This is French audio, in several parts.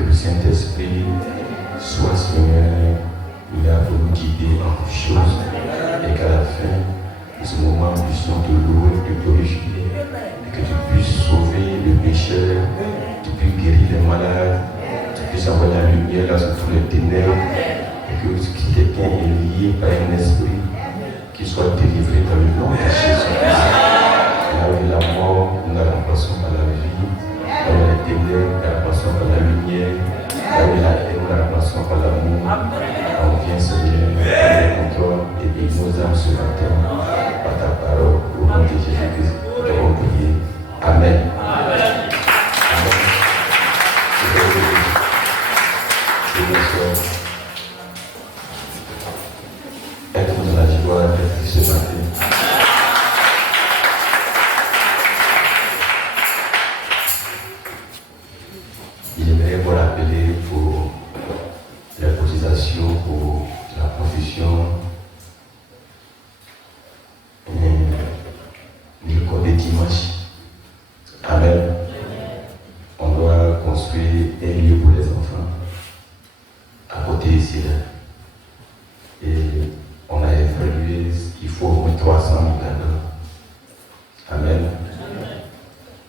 que le Saint-Esprit soit, Seigneur, là pour nous guider en toutes choses et qu'à la fin de ce moment, nous puissions te louer, te glorifier et que tu puisses sauver le pécheur, tu puisses guérir les malades, tu puisses envoyer la lumière là sur tous les ténèbres et que si quelqu'un est lié par un esprit, qu'il soit délivré dans le nom de Jésus-Christ. Là où il y a la mort, nous la remplaçons par la vie. Là où il y a les ténèbres, nous la remplaçons par la lumière. Là où il y a la haine, nous la remplaçons par l'amour. On vient, Seigneur, prendre le contrôle et bénir nos âmes ce matin par ta parole. Au nom de Jésus-Christ, nous devons prier. Amen. Amen. Êtes-vous dans la joie d'être ce matin? J'aimerais vous rappeler pour la cotisation pour la profession l'école des dimanches. Amen. On doit construire un lieu pour les enfants à côté ici. Et on a évalué qu'il faut au moins 300 000 $. Amen.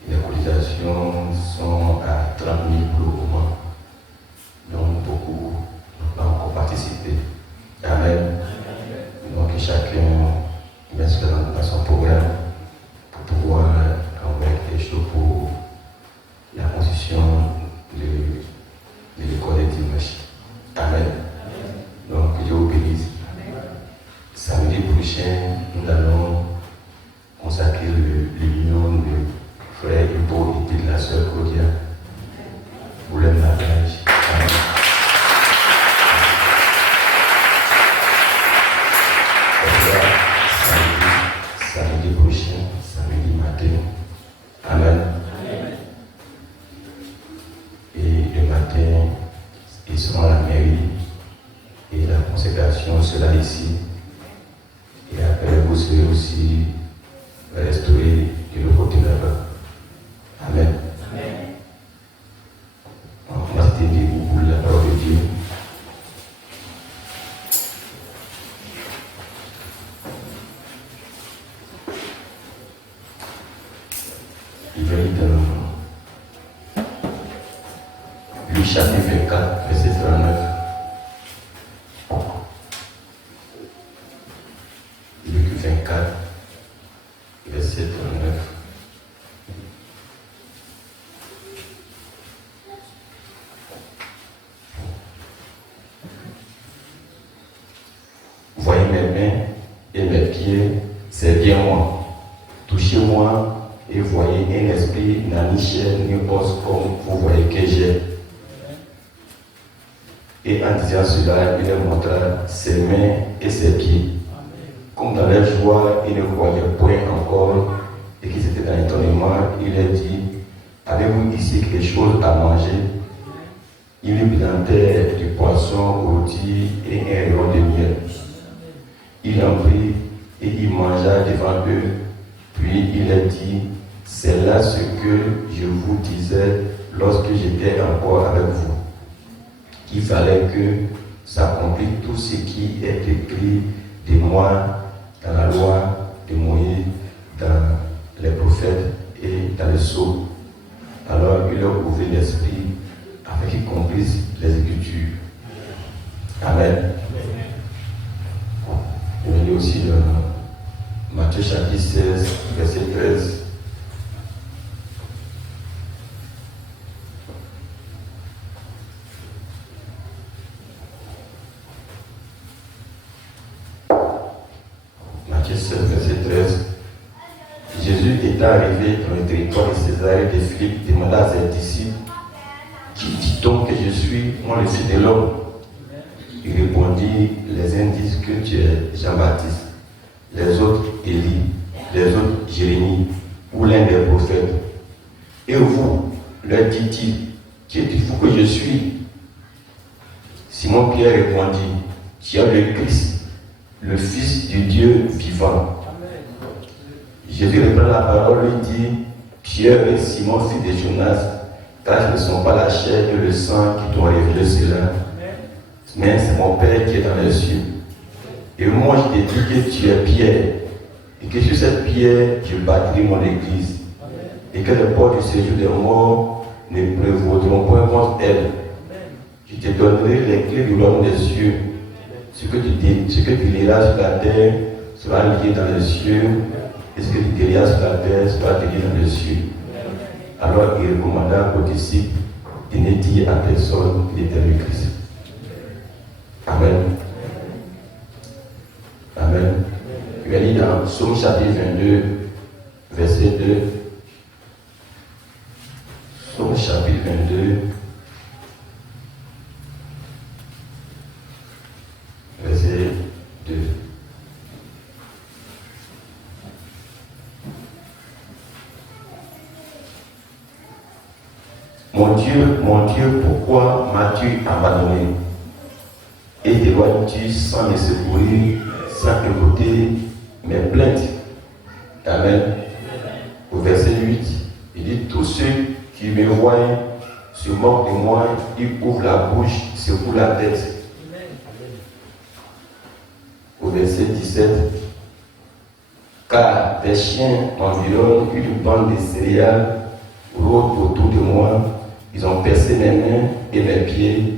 Les cotisations sont à 30 000 pour le moment. Donc beaucoup n'ont pas encore participé. Amen. Donc chacun met dans son programme pour pouvoir envoyer quelque chose pour la construction de l'école des dimanches. Amen. Donc Dieu vous bénisse. Samedi prochain, nous allons consacrer l'union de frère Hugo et de la sœur Claudia pour le mariage. Amen. Samedi prochain, samedi matin. Amen. Et le matin, ils seront à la mairie et la consécration sera ici. Et après, vous serez aussi restaurés de l'autre côté là-bas. Amen. On va se tenir pour la parole de Dieu. Il va être dans Luc chapitre 24, verset 39. Luc 24, verset 39. Voyez mes mains et mes pieds, c'est bien moi. Touchez-moi et voyez un esprit n'a ni chair ni os comme vous voyez que j'ai. Et en disant cela, il leur montra ses mains et ses pieds. Comme dans leur joie, ils ne croyaient point encore et qu'ils étaient dans l'étonnement, il leur dit, avez-vous ici quelque chose à manger? Il lui plantait du poisson rôti et un rayon de miel. Il en prit et il mangea devant eux. Puis il leur dit, c'est là ce que je vous disais lorsque j'étais encore avec vous. Il fallait que s'accomplisse tout ce qui est écrit de moi dans la loi de Moïse, dans les prophètes et dans les sceaux. Alors il leur ouvrit l'esprit afin qu'ils comprissent les Écritures. Amen. On lit aussi dans Matthieu chapitre 16, verset 13. Matthieu 16, verset 13. Jésus étant arrivé dans le territoire de Césarée de Philippe, demanda à ses disciples, qui dit-on que je suis, moi le Fils de l'homme? Il répondit, les uns disent que tu es Jean-Baptiste, les autres Élie, les autres Jérémie, ou l'un des prophètes. Et vous, leur dit-il, qui dites-vous que je suis? Simon-Pierre répondit, tu es le Christ, le Fils du Dieu vivant. Jésus reprend la parole et dit, Pierre et Simon, fils de Jonas, car ce ne sont pas la chair et le sang qui t'ont révélé cela, mais c'est mon Père qui est dans les cieux. Et moi, je t'ai dit que tu es Pierre, et que sur cette pierre, je bâtirai mon église, et que les portes du séjour des morts ne prévaudront point contre elle. Je te donnerai les clés du royaume des cieux. Ce que tu liras sur la terre sera lié dans les cieux, et ce que tu déliras sur la terre sera délié dans les cieux. Alors il recommanda aux disciples de ne dire à personne qu'il était le Christ. Amen. Amen. Il est dit dans Psaume chapitre 22, verset 2. Psaume chapitre 22, verset 2. Mon Dieu, pourquoi m'as-tu abandonné? Et t'éloignes-tu sans me secourir, sans écouter mes plaintes? Amen. Au verset 8, il dit, tous ceux qui me voient se moquent de moi, ils ouvrent la bouche, secouent la tête. Au verset 17, car des chiens environnent une bande de céréales, rôdent autour de moi, ils ont percé mes mains et mes pieds.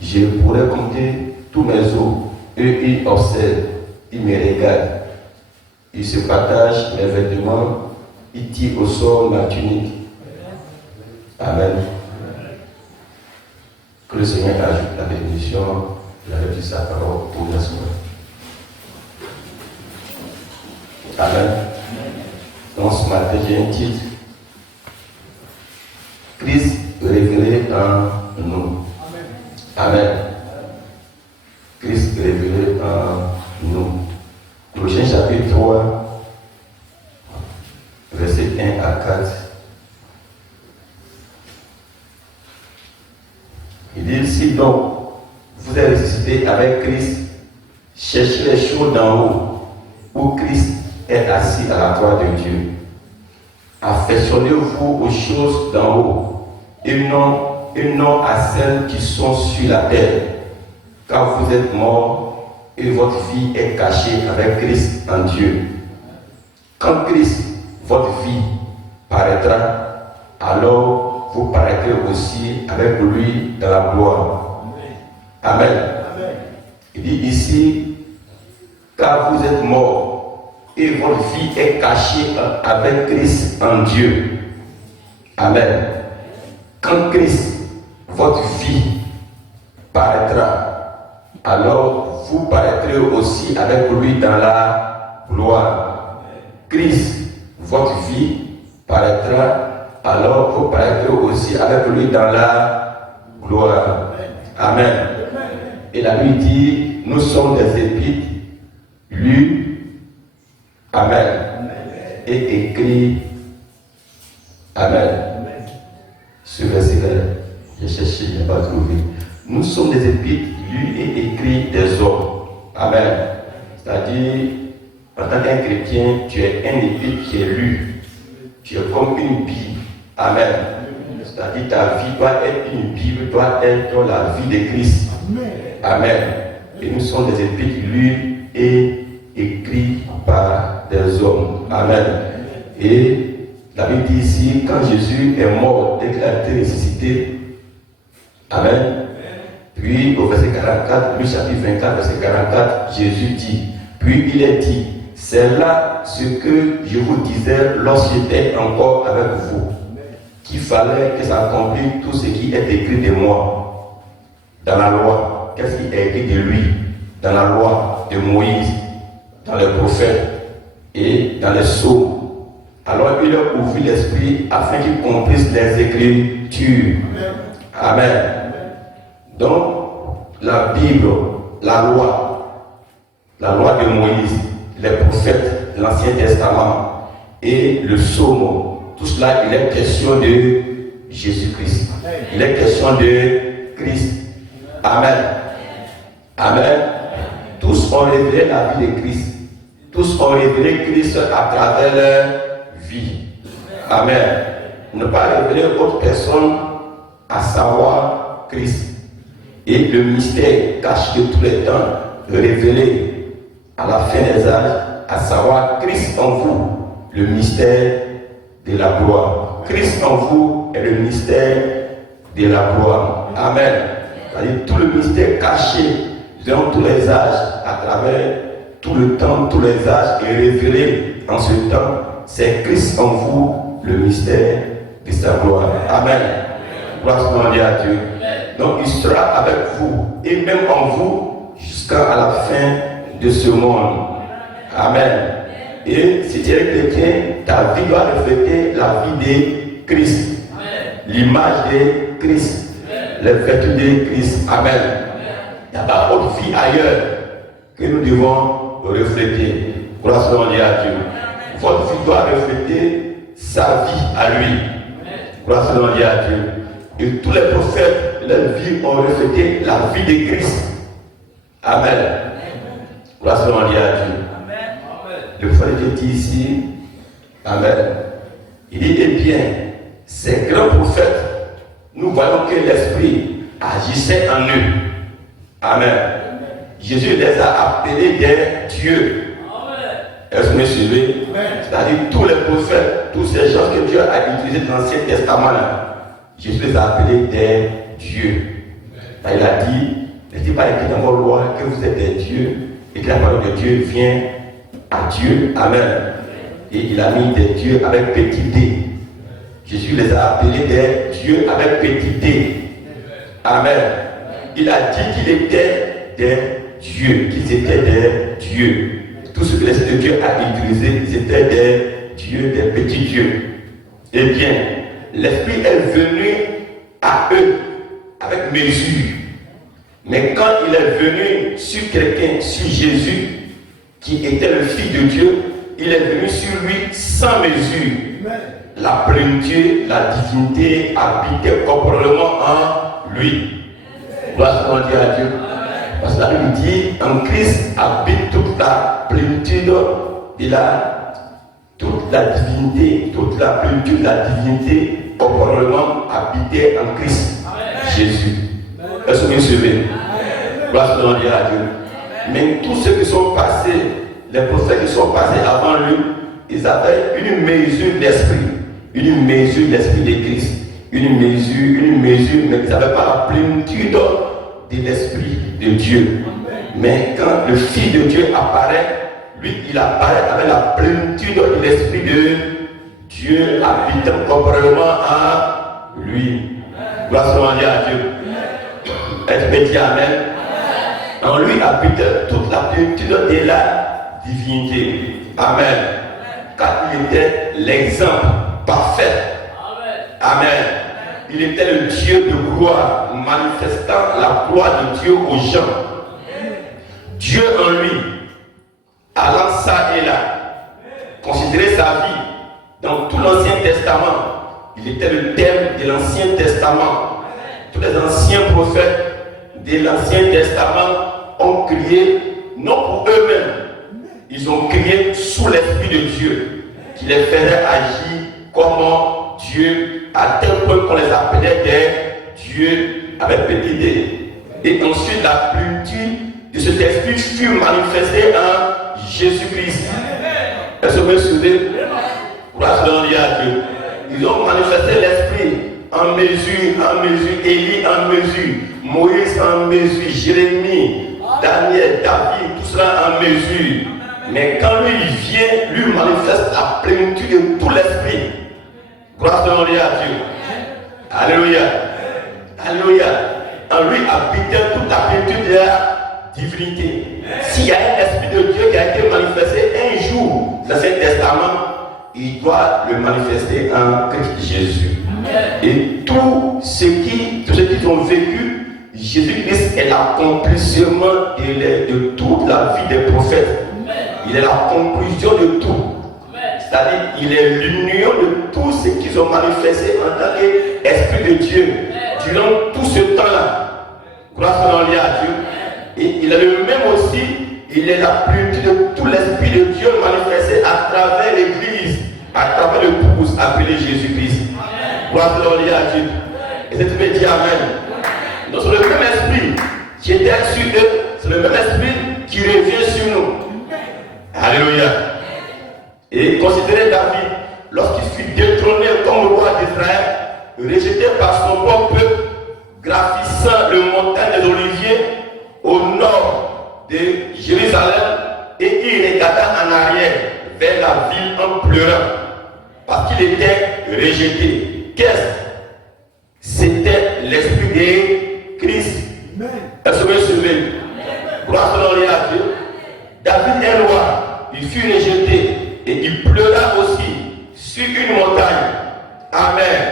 Je pourrais compter tous mes os. Eux, ils observent, ils me regardent. Ils se partagent mes vêtements, ils tirent au sort ma tunique. Amen. Que le Seigneur ajoute la bénédiction, la lecture de sa parole pour la soirée. Amen. Donc ce matin, j'ai un titre. Christ révélé en nous. Amen. Christ révélé en nous. Colossiens chapitre 3, verset 1 à 4. Il dit, si donc vous êtes ressuscité avec Christ, cherchez les choses d'en haut, où Christ est assis à la droite de Dieu. Affectionnez-vous aux choses d'en haut, et non à celles qui sont sur la terre, car vous êtes morts et votre vie est cachée avec Christ en Dieu. Quand Christ, votre vie, paraîtra, alors vous paraîtrez aussi avec lui dans la gloire. Amen. Amen. Il dit ici, car vous êtes morts et votre vie est cachée avec Christ en Dieu. Amen. Quand Christ, votre vie, paraîtra, alors vous paraîtrez aussi avec lui dans la gloire. Christ, votre vie, paraîtra, alors vous paraîtrez aussi avec lui dans la gloire. Amen. Et la Bible dit, nous sommes des épîtres lus, amen, et écrits, amen. Ce verset-là, j'ai cherché, je n'ai pas trouvé. Nous sommes des épîtres lus et écrits des hommes. Amen. C'est-à-dire, en tant qu'un chrétien, tu es un épître qui est lu. Tu es comme une Bible. Amen. C'est-à-dire, ta vie doit être une Bible, doit être la vie de Christ. Amen. Et nous sommes des épîtres lus et écrits par des hommes. Amen. Et la Bible dit ici, quand Jésus est mort et qu'il a été ressuscité, amen. Puis au verset 44, Luc chapitre 24, verset 44, Jésus dit, puis il est dit, c'est là ce que je vous disais lorsque j'étais encore avec vous, qu'il fallait que s'accomplisse tout ce qui est écrit de moi, dans la loi. Qu'est-ce qui est écrit de lui, dans la loi de Moïse, dans les prophètes et dans les psaumes. Alors il a ouvert l'esprit afin qu'il comprenne les Écritures. Amen. Donc, la Bible, la loi de Moïse, les prophètes, l'Ancien Testament et le psaume, tout cela, il est question de Jésus-Christ. Il est question de Christ. Amen. Amen. Tous ont révélé la vie de Christ. Tous ont révélé Christ à travers leur vie. Amen. ne pas révéler autre personne, à savoir Christ. Et le mystère caché de tous les temps, révélé à la fin des âges, à savoir Christ en vous, le mystère de la gloire. Christ en vous est le mystère de la gloire. Amen. C'est-à-dire tout le mystère caché dans tous les âges, à travers tout le temps, tous les âges, est révélé en ce temps. C'est Christ en vous, le mystère de sa gloire. Amen. Gloire à Dieu. Donc il sera avec vous et même en vous jusqu'à la fin de ce monde. Amen. Et si tu es chrétien, ta vie doit refléter la vie de Christ, l'image de Christ, les vertus de Christ. Amen. Il n'y a pas autre vie ailleurs que nous devons refléter. Gloire à Dieu. Votre vie doit refléter sa vie à lui. Gloire à Dieu. Et tous les prophètes, leur vie ont reflété la vie de Christ. Amen. Gloire à Dieu. Le prophète dit ici, amen. Il dit, eh bien, ces grands prophètes, nous voyons que l'Esprit agissait en eux. Amen. Jésus les a appelés des dieux. Est-ce que vous me suivez? C'est-à-dire tous les prophètes, tous ces gens que Dieu a utilisés dans l'Ancien Testament, Jésus les a appelés des dieux. Là, il a dit, n'était pas écrit dans vos lois que vous êtes des dieux et que la parole de Dieu vient à Dieu. Amen. Et il a mis des dieux avec petit d. Jésus les a appelés des dieux avec petit d. Amen. Il a dit qu'il était des dieux, qu'ils étaient des dieux. Tout ce que l'Esprit de Dieu a utilisé, ils étaient des dieux, des petits dieux. Eh bien, l'Esprit est venu à eux avec mesure. Mais quand il est venu sur quelqu'un, sur Jésus, qui était le Fils de Dieu, il est venu sur lui sans mesure. La plénitude, la divinité habitait corporellement en lui. Gloire à Dieu. Parce que la Bible dit, en Christ habite toute la plénitude de toute la divinité, toute la plénitude de la divinité corporellement habitée en Christ. Jésus. Est-ce que vous suivez? Gloire à Dieu. Mais tous ceux qui sont passés, les prophètes qui sont passés avant lui, ils avaient une mesure d'esprit, une mesure d'esprit de Christ, une mesure, mais ils n'avaient pas la plénitude de l'esprit de Dieu. Mais quand le Fils de Dieu apparaît, lui, il apparaît avec la plénitude de l'esprit de Dieu habitant corporellement en lui. Gloire à Dieu. Est-ce que dit amen? En lui habite toute la plénitude de la divinité. Amen. Car il était l'exemple parfait. Amen. Il était le Dieu de gloire, manifestant la gloire de Dieu aux gens. Dieu en lui, allant ça et là, considérer sa vie dans tout l'Ancien Testament. Il était le thème de l'Ancien Testament. Tous les anciens prophètes de l'Ancien Testament ont crié, non pour eux-mêmes, ils ont crié sous l'Esprit de Dieu, qui les faisait agir comme Dieu, à tel point qu'on les appelait des dieux avec petit d. Et ensuite, la plénitude de cet esprit fut manifestée en Jésus-Christ. Est-ce que vous me souvenez? Gloire à Dieu. Ils ont manifesté l'esprit en mesure, Élie en mesure, Moïse en mesure, Jérémie, Daniel, David, tout cela en mesure. Mais quand lui il vient, lui manifeste la plénitude de tout l'esprit. Gloire à Dieu. Alléluia. Alléluia. En lui habitait toute la plénitude de la divinité. S'il y a un esprit de Dieu qui a été manifesté un jour dans l'Ancien Testament, il doit le manifester en Christ Jésus. Et tout ce qu'ils ont vécu, Jésus-Christ est l'accomplissement de toute la vie des prophètes. Il est la conclusion de tout. C'est-à-dire, il est l'union de tout ce qu'ils ont manifesté en tant qu'Esprit de Dieu durant tout ce temps-là. Grâce à Dieu. Et il est le même aussi, il est la plénitude de tout l'Esprit de Dieu manifesté à travers l'Église, à travers l'épouse appelée Jésus-Christ. Gloire à Dieu. Et c'est tu me dis Amen. Donc c'est le même esprit qui était sur eux, c'est le même esprit qui revient sur nous. Alléluia. Et considérez David, lorsqu'il fut détrôné comme roi d'Israël, rejeté par son propre peuple, gravissant le montagne des Oliviers au nord de Jérusalem, et il regarda en arrière vers la ville en pleurant, parce qu'il était rejeté. Qu'est-ce? C'était l'esprit de Christ. Est-ce que vous suivez? Gloire à Dieu. David est roi, il fut rejeté et il pleura aussi sur une montagne. Amen.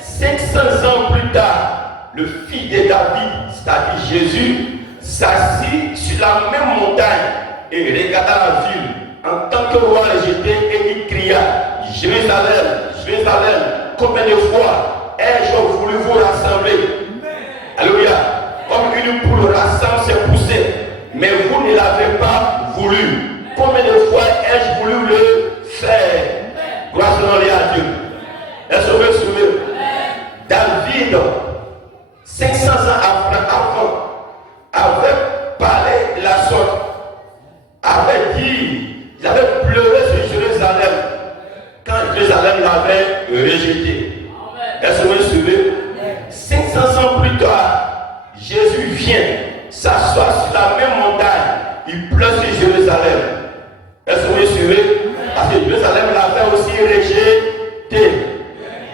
500 ans plus tard, le fils de David, c'est-à-dire Jésus, s'assit sur la même montagne et regarda la ville en tant que roi rejeté et il cria: Jérusalem, Jérusalem, combien de fois ai-je voulu vous rassembler? Alléluia. Comme une poule rassemble ses poussées, mais vous ne l'avez pas voulu. Combien de fois ai-je voulu le faire? Gloire à Dieu. Est-ce que vous vous souvenez? David, 500 ans avant, avait parlé de la sorte, avait dit, il avait pleuré sur Jérusalem quand Jérusalem l'avait rejeté. Est-ce que vous vous souvenez? 500 ans plus tard, Jésus vient s'asseoir sur la même montagne, il pleure sur Jérusalem. Est-ce que vous me suivez? Parce que Jérusalem l'avait aussi rejeté.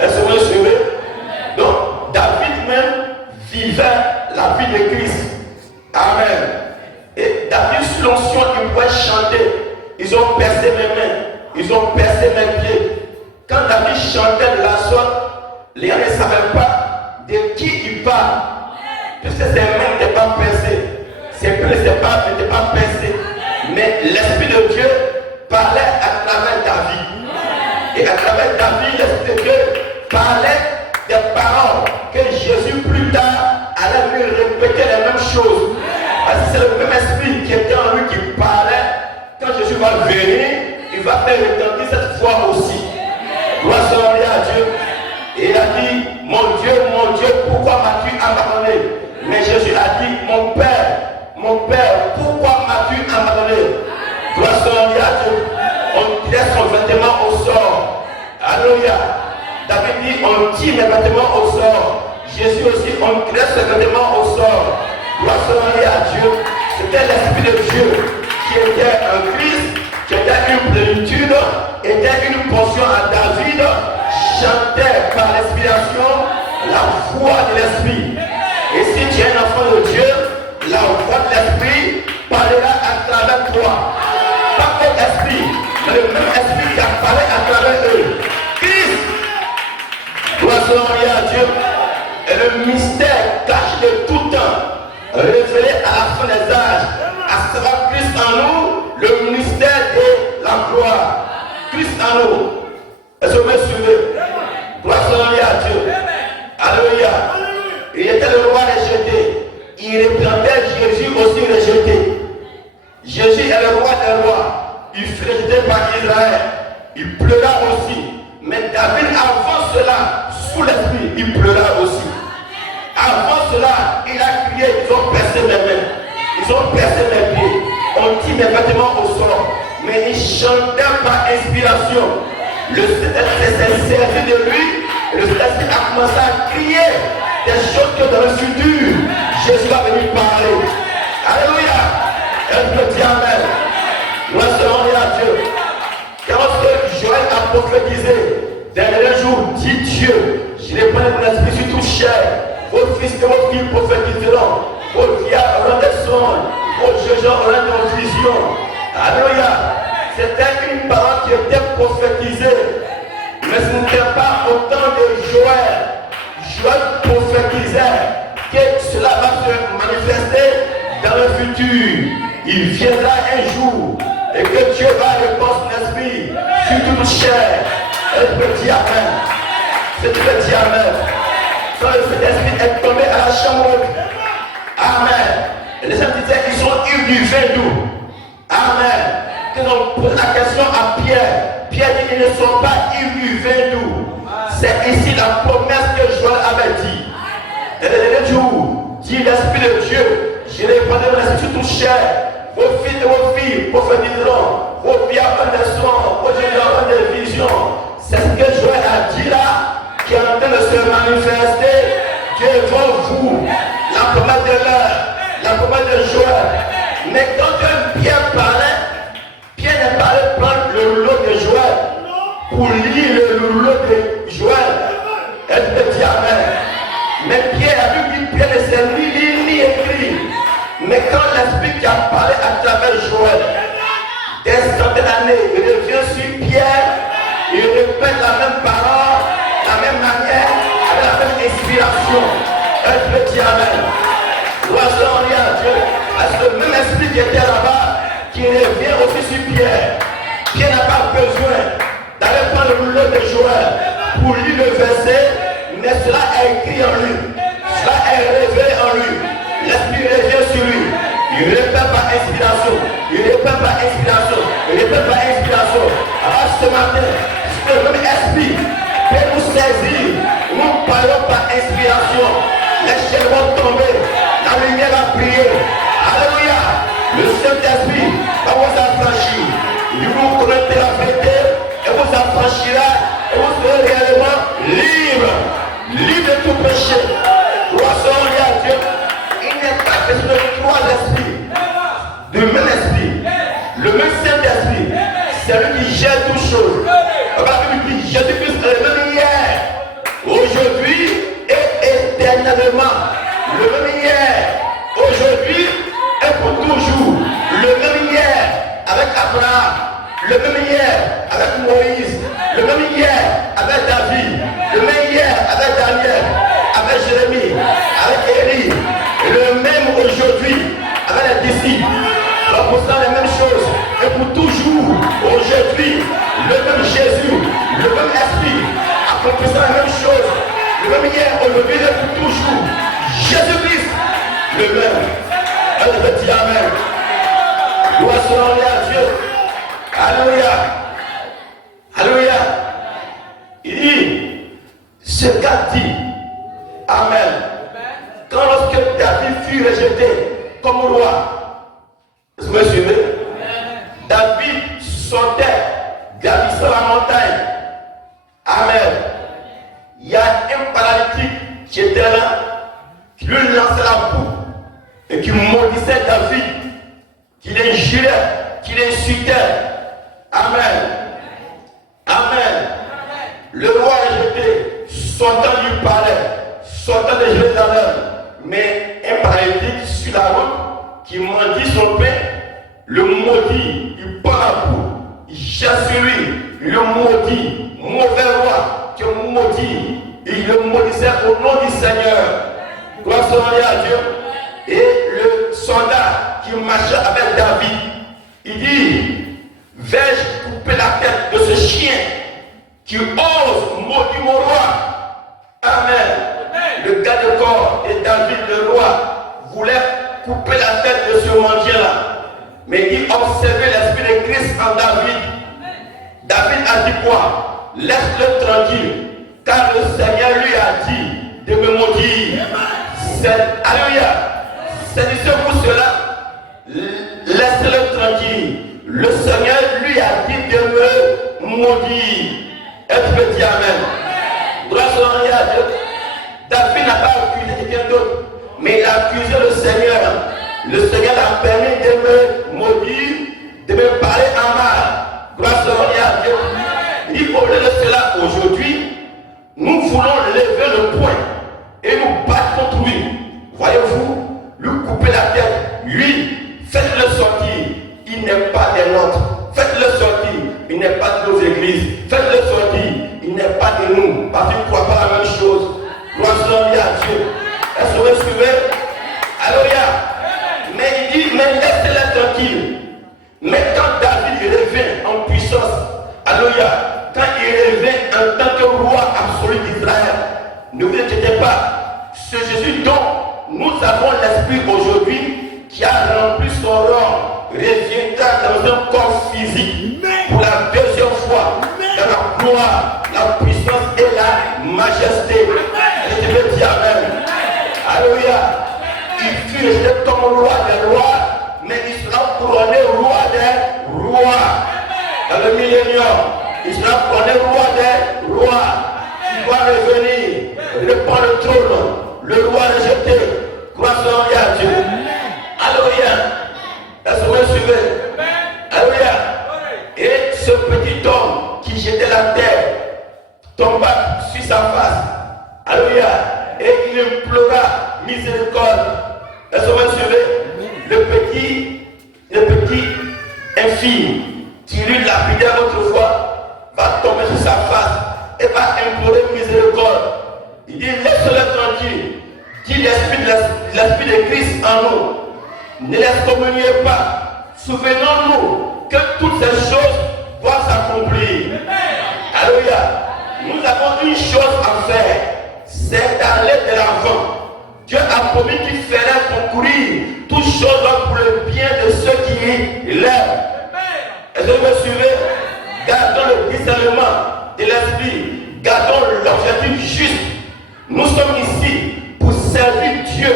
Est-ce que vous me suivez? Donc, David même vivait la vie de Christ. Amen. Et David, sous l'onction, il pouvait chanter. Ils ont percé mes mains, ils ont percé mes pieds. Quand David chantait de la sorte, les gens ne savaient pas de qui il parle. Puisque ses mains n'étaient pas percées, ses pieds n'étaient pas percés. Mais l'Esprit de Dieu parlait à travers David. Et à travers David, l'Esprit de Dieu parlait des paroles que Jésus plus tard allait lui répéter les mêmes choses. Parce que c'est le même Esprit qui était en lui qui parlait. Quand Jésus va venir, il va faire retentir cette foi aussi. Gloire à Dieu. Et il a dit: mon Dieu, pourquoi m'as-tu abandonné? Mais Jésus a dit: mon Père, pourquoi m'as-tu abandonné? Gloire à Dieu. On tire son vêtement au sort. Alléluia. David dit: on tire mes vêtements au sort. Jésus aussi, on tire ses vêtements au sort. Gloire à Dieu. C'était l'Esprit de Dieu qui était un Christ, qui était une plénitude, était une portion à David, chantait par l'inspiration la voix de l'Esprit. Et si tu es un enfant de Dieu, la voix de l'Esprit parlera à travers toi. Pas que l'Esprit, mais le même Esprit qui a parlé à travers eux. Christ, gloire à Dieu, est le mystère caché de tout temps, révélé à la fin des âges, à savoir Christ en nous, le mystère de la gloire. Christ en nous. Est-ce que vous me suivez? Gloire à Dieu. Alléluia. Il était le roi rejeté. Il représentait Jésus aussi rejeté. Jésus est le roi des rois. Il fut rejeté par Israël. Il pleura aussi. Mais David, avant cela, sous l'esprit, il pleura aussi. Avant cela, il a crié: ils ont percé mes mains, ils ont percé mes pieds, on tire mes vêtements au sol. Mais il chantait par inspiration. Le Saint-Esprit s'est servi de lui. Le Saint-Esprit a commencé à crier des choses que dans le futur, Jésus va venir parler. Alléluia. Elle peut dire Amen. Gloire à Dieu. Quand Joël a prophétisé, dernier jour, dit Dieu: je les prends mon esprit sur toute chair. Vos fils et vos filles prophétiseront. Vos vieillards auront des songes. Vos jeunes auront des visions. Alléluia. C'était une parole qui était prophétisée. Mais ce n'était pas au temps de Joël. Joël prophétisait que cela va se manifester dans le futur. Il viendra un jour et que Dieu va répondre son esprit sur toute chair. Elle peut dire Amen. C'est tu peux dire Amen. Quand le Saint-Esprit est tombé à la chambre, Amen. Et les gens disaient: ils ont eu du vin doux. Amen. Quand on pose la question à Pierre, Pierre dit: ils ne sont pas eu du vin doux. C'est ici la promesse l'Esprit de Dieu, je répandrai mon esprit sur toute chair. Vos fils et vos filles prophétiseront, vos filles apparaîtront, vos jeunes auront des visions. C'est ce que Joël a dit là, qui est en train de se manifester devant vous. La promesse de l'heure, la promesse de Joël. Mais quand Pierre parlait, Pierre n'est pas allé prendre le lot de Joël pour lire le lot de Joël. Elle te dit amen. Mais Pierre a vu que Pierre ne s'est ni lu ni écrit. Mais quand l'Esprit qui a parlé à travers Joël, des centaines d'années, il revient sur Pierre, il répète la même parole, la même manière, avec la même inspiration. Elle peut dire amen. Gloire à Dieu. Parce que le même esprit qui était là-bas, qui revient aussi sur Pierre. Pierre n'a pas besoin d'aller prendre le rouleau de Joël pour lire le verset, mais cela est écrit en lui. Cela est révélé en lui. L'esprit revient sur lui. Il ne répète pas inspiration. Il ne répète pas inspiration. Il ne répète pas inspiration. Alors ce matin, le même esprit peut nous saisir. Nous parlons par inspiration. Les chaînes vont tomber. La lumière va briller. Alléluia. Le Saint-Esprit va vous affranchir. Il vous connaîtra la vérité et vous affranchira et vous serez réellement libre. Libre de tout péché. Gloire à Dieu. Il n'est pas question de trois esprits. Du même esprit. Le même Saint-Esprit. C'est lui qui gère toutes choses. Jésus-Christ est le même hier, aujourd'hui et éternellement. Le même hier, aujourd'hui et pour toujours. Le même hier avec Abraham. Le même hier avec Moïse. Le même hier avec David. Le même hier avec Daniel. Avec Jérémie. Avec Élie. Le même aujourd'hui avec les disciples. Pour ça, les mêmes choses. Et pour toujours, aujourd'hui, le même Jésus, le même esprit, accomplissant la même chose. Le même hier, aujourd'hui, et pour toujours. Jésus-Christ, le même. Elle veut dire amen. Gloire à Dieu. Alléluia. Alléluia. Il dit, ce qu'a dit, amen. Quand lorsque David fut rejeté comme roi, vous me suivez? David sautait, gravissant la montagne. Amen. Il y a un paralytique qui était là, qui lui lançait la boue et qui maudissait David, qui l'injurait, qui l'insultait. Amen. Amen. Le roi rejeté, sortant lui parlait, sortant de Jérusalem, mais un paralytique sur la route qui maudit son pain, le maudit, il prend la boue, il chasse sur lui, il le maudit, mauvais roi, qui maudit, il le maudissait au nom du Seigneur. Gloire à Dieu. Et le soldat qui marchait avec David, il dit, vais-je couper la tête de ce chien qui ose maudire mon roi? Amen. Le gars de corps et David le roi voulait couper la tête de ce mendiant-là. Mais il observait l'esprit de Christ en David. David a dit quoi? Laisse-le tranquille, car le Seigneur lui a dit de me maudire. Alléluia. Saisissez-vous cela. Laissez-le tranquille. Le Seigneur lui a dit de me maudire. Est-ce que tu dis amen? Gloire à Dieu. David n'a pas accusé quelqu'un d'autre, mais il a accusé le Seigneur. Le Seigneur a permis de me maudire, de me parler en mal. Gloire à Dieu. Il dit au lieu de cela, aujourd'hui, nous voulons lever le poing et nous battre contre lui. Voyez-vous, lui couper la tête. Lui, faites-le sortir. Il n'est pas des nôtres. Faites-le sortir. Il n'est pas de nos églises. Faites-le sortir. Il n'est pas de nous. Parce qu'il ne croit pas la même chose. Gloire à Dieu. Est-ce que vous suivez? Alléluia. Mais il dit, mais laissez-les tranquille. Mais quand David revient en puissance, alléluia, quand il revient en tant que roi absolu d'Israël, ne vous inquiétez pas. Ce Jésus dont nous avons l'esprit aujourd'hui, qui a rempli son rang, reviendra dans un corps physique pour la deuxième fois, dans la gloire, la puissance et la majesté. Et je veux dire amen. Alléluia. resté comme roi des rois, mais il sera couronné roi des rois. Dans le millénium, il sera couronné roi des rois. Il va revenir, reprendre le trône, le roi rejeté. Croissant à Dieu. Alléluia. Laisse-moi suivre. Alléluia. Et ce petit homme qui jetait la terre tomba sur sa face. Alléluia. Et il implora miséricorde. Laisse-moi suivre. Le petit infime qui lui lapidait autrefois va tomber sur sa face et va implorer miséricorde. Il dit laisse-le tranquille. Dit l'esprit de Christ en nous. Ne l'excommuniez pas. Souvenons-nous que toutes ces choses doivent s'accomplir. Alléluia. Nous avons une chose à faire, c'est d'aller de l'avant. Dieu a promis qu'il ferait concourir toutes choses pour le bien de ceux qui l'aiment. Est-ce que vous me suivez? Gardons le discernement de l'esprit. Gardons l'objectif juste. Nous sommes ici pour servir Dieu.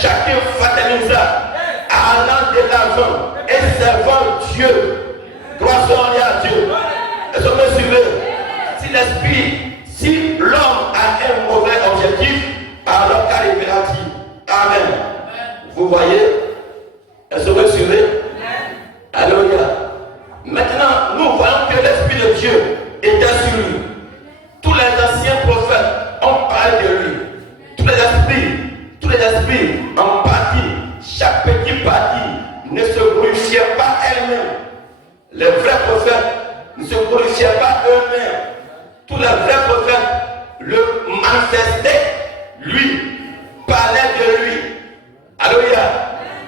Chacun fraternisant, allant de l'avant et servant Dieu. Gloire à Dieu. Est-ce que vous me suivez? Si l'esprit, si l'homme a un mauvais objectif, alors qu'arrivera-t-il? Amen. Vous voyez? Est-ce que vous me suivez? Alléluia. Maintenant, nous voyons que l'Esprit de Dieu était sur lui. Tous les anciens prophètes ont parlé de lui. Tous les esprits en partie, chaque petit parti ne se glorifiait pas elle-même. Les vrais prophètes ne se glorifiaient pas eux-mêmes. Tous les vrais prophètes le manifestaient, lui, parlaient de lui. Alléluia.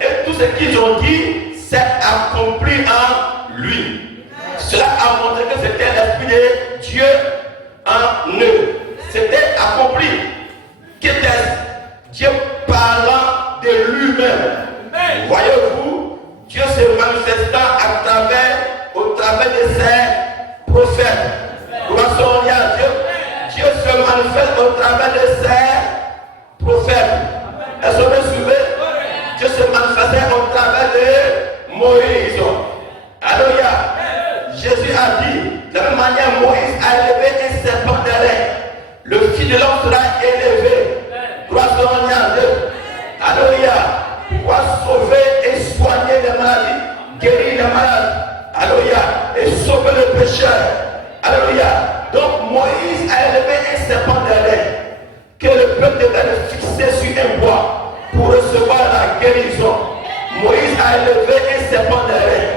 Et tout ce qu'ils ont dit s'est accompli en lui. Cela a montré que c'était l'Esprit de Dieu en eux. C'était accompli. Qu'était-ce? Dieu parlant de lui-même. Voyez-vous, Dieu se manifestant au travers de ses prophètes. Gloire à Dieu. Dieu se manifeste au travers de ses prophètes. Est-ce que vous suivez? Dieu se manifestait au travers de Moïse. Alléluia. Jésus a dit, de la même manière, Moïse a élevé un serpent d'airain. Le Fils de l'homme sera élevé. Gloire à Dieu. Alléluia. Pour sauver et soigner les maladies, guérir les malades. Alléluia. Et sauver le pécheur. Alléluia. Donc Moïse a élevé un serpent d'airain que le peuple devait fixer sur un bois pour recevoir la guérison. Moïse a élevé un serpent d'airain.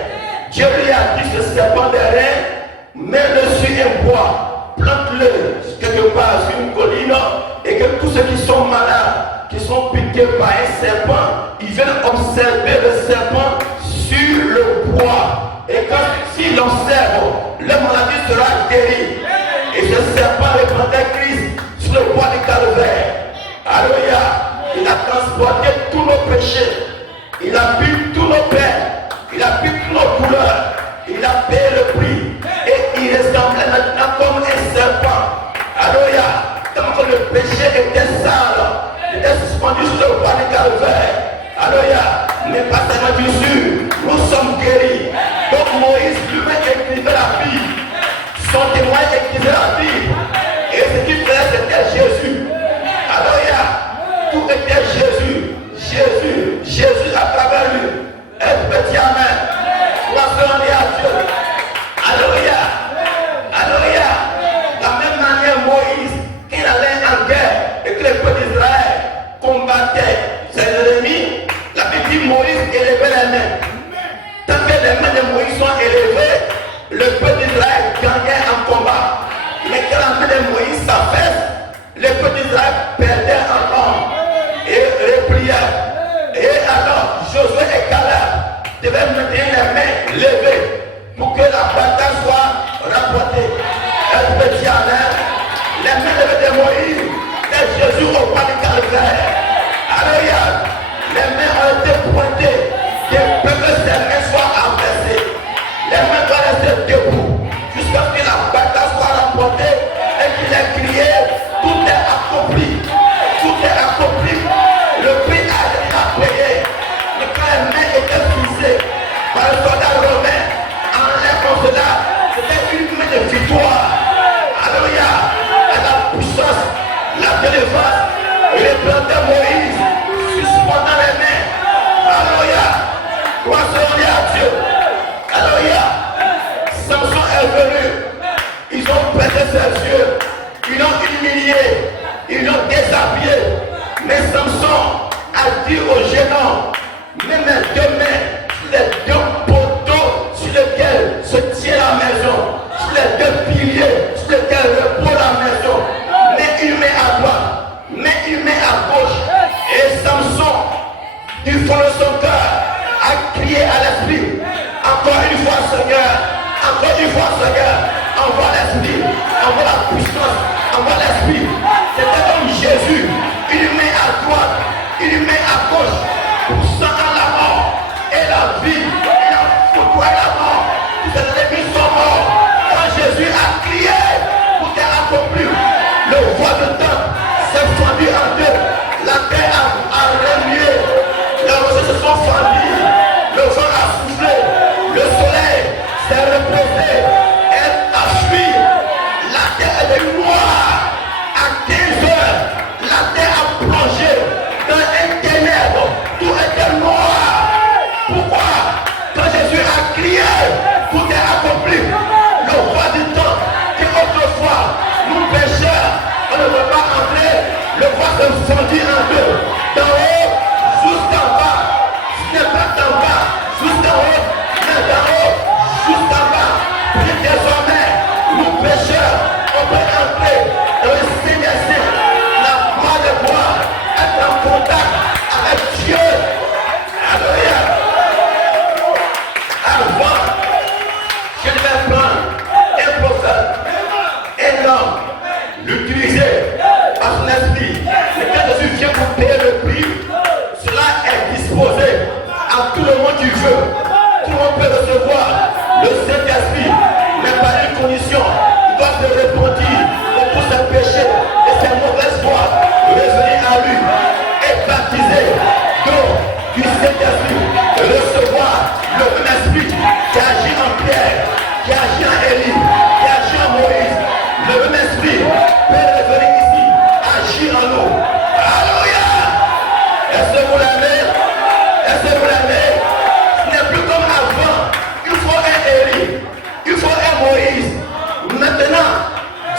Dieu lui a dit ce serpent d'airain, mets-le sur un bois, plante-le quelque part sur une colline et que tous ceux qui sont malades, qui sont piqués par un serpent, ils viennent observer le serpent sur le bois. Et quand s'ils l'observent, la maladie sera guérie. Et ce serpent répandait Christ sur le bois du calvaire. Alléluia. Il a transporté tous nos péchés. Il a bu tous nos peines. Il a bu toutes nos douleurs. Il a payé le prix. Et il ressemblait maintenant comme un serpent. Alléluia. Comme le péché était sale. Il était suspendu sur le bois du calvaire. Alléluia. Mais pas seulement dessus. Nous sommes guéris. Donc Moïse lui-même écrivait la Bible. Son témoin écrivait la Bible. Et ce qu'il faisait, c'était Jésus. Alléluia. Tout était Jésus. Jésus à travers lui. Un petit amen. Gloire à Dieu. Alléluia. Alléluia. De la même manière, Moïse, il allait en guerre et que le peuple d'Israël combattait ses ennemis. La Bible dit Moïse élevait les mains. Tant que les mains de Moïse sont élevées, le peuple d'Israël gagnait en combat. Mais quand la main de Moïse s'affaisse, le peuple d'Israël perdait en homme et repliait. Et alors, Josué et Caleb devaient maintenir les mains levées pour que la bataille soit remportée. Un petit amen. Les mains levées de Moïse et Jésus au bois du calvaire. Alléluia. Les mains ont été pointées. Que ces mains soient renversées. Les mains doivent rester debout jusqu'à ce que la bataille soit remportée et qu'il ait crié, tout est accompli. Tout est accompli. Le prix a été payé. de face. Il plantait Moïse, suspendant les mains. Alléluia. Gloire soit à Dieu. Alléluia. Samson est venu. Ils ont prêté ses yeux. Ils l'ont humilié. Ils l'ont déshabillé. Mais Samson a dit au jeune homme, mets mes deux mains sur les deux poteaux sur lesquels se tient la maison, sur les deux piliers sur lesquels repose la maison. Mets une main à droite, mets une main à gauche. Et Samson, du fond de son cœur, a crié à l'esprit, encore une fois Seigneur, encore une fois Seigneur, envoie l'esprit, envoie la puissance, envoie l'esprit. C'était comme Jésus, une main à droite, une main à gauche, poussant la mort et la vie, il a foutu la mort, ses ennemis sont morts. Quand Jésus a crié pour qu'elle accompli, le roi de temps s'est fendu en deux, la terre a remué, les rochers se sont fendus, le vent a soufflé, le soleil s'est reposé, elle a fui, la terre est noire. À 15 heures, la terre a plongé dans un ténèbre, tout était noir. Pourquoi? Quand Jésus a crié, tout est accompli. Le roi du temps, qui autrefois, nous pécheurs, on ne peut pas entrer, le roi se fondit en deux, d'en haut jusqu'en bas. Ce n'est pas d'en bas jusqu'en haut, mais d'en haut jusqu'en bas. Puis désormais, nous pécheurs, on peut entrer dans le Seigneur, la croix de gloire, être en contact avec Dieu. Alléluia. Avant, je devais prendre un prophète, un homme, l'utiliser par son esprit. Mais quand Jésus vient pour payer le prix, cela est disposé à tout le monde qui veut. Tout le monde peut recevoir le Saint-Esprit, mais par une condition, il doit se repentir de tous ses péchés et ses mauvaises voies, revenir à lui et baptiser d'eau du Saint-Esprit, recevoir le même esprit qui agit en Pierre, qui agit en Élie, qui agit en Moïse. Le même esprit peut revenir ici, agir en nous. Alléluia. Est-ce que vous l'aimez? Est-ce que vous l'aimez? Ce n'est plus comme avant. Il faut un Élie, il faut un Moïse. Maintenant,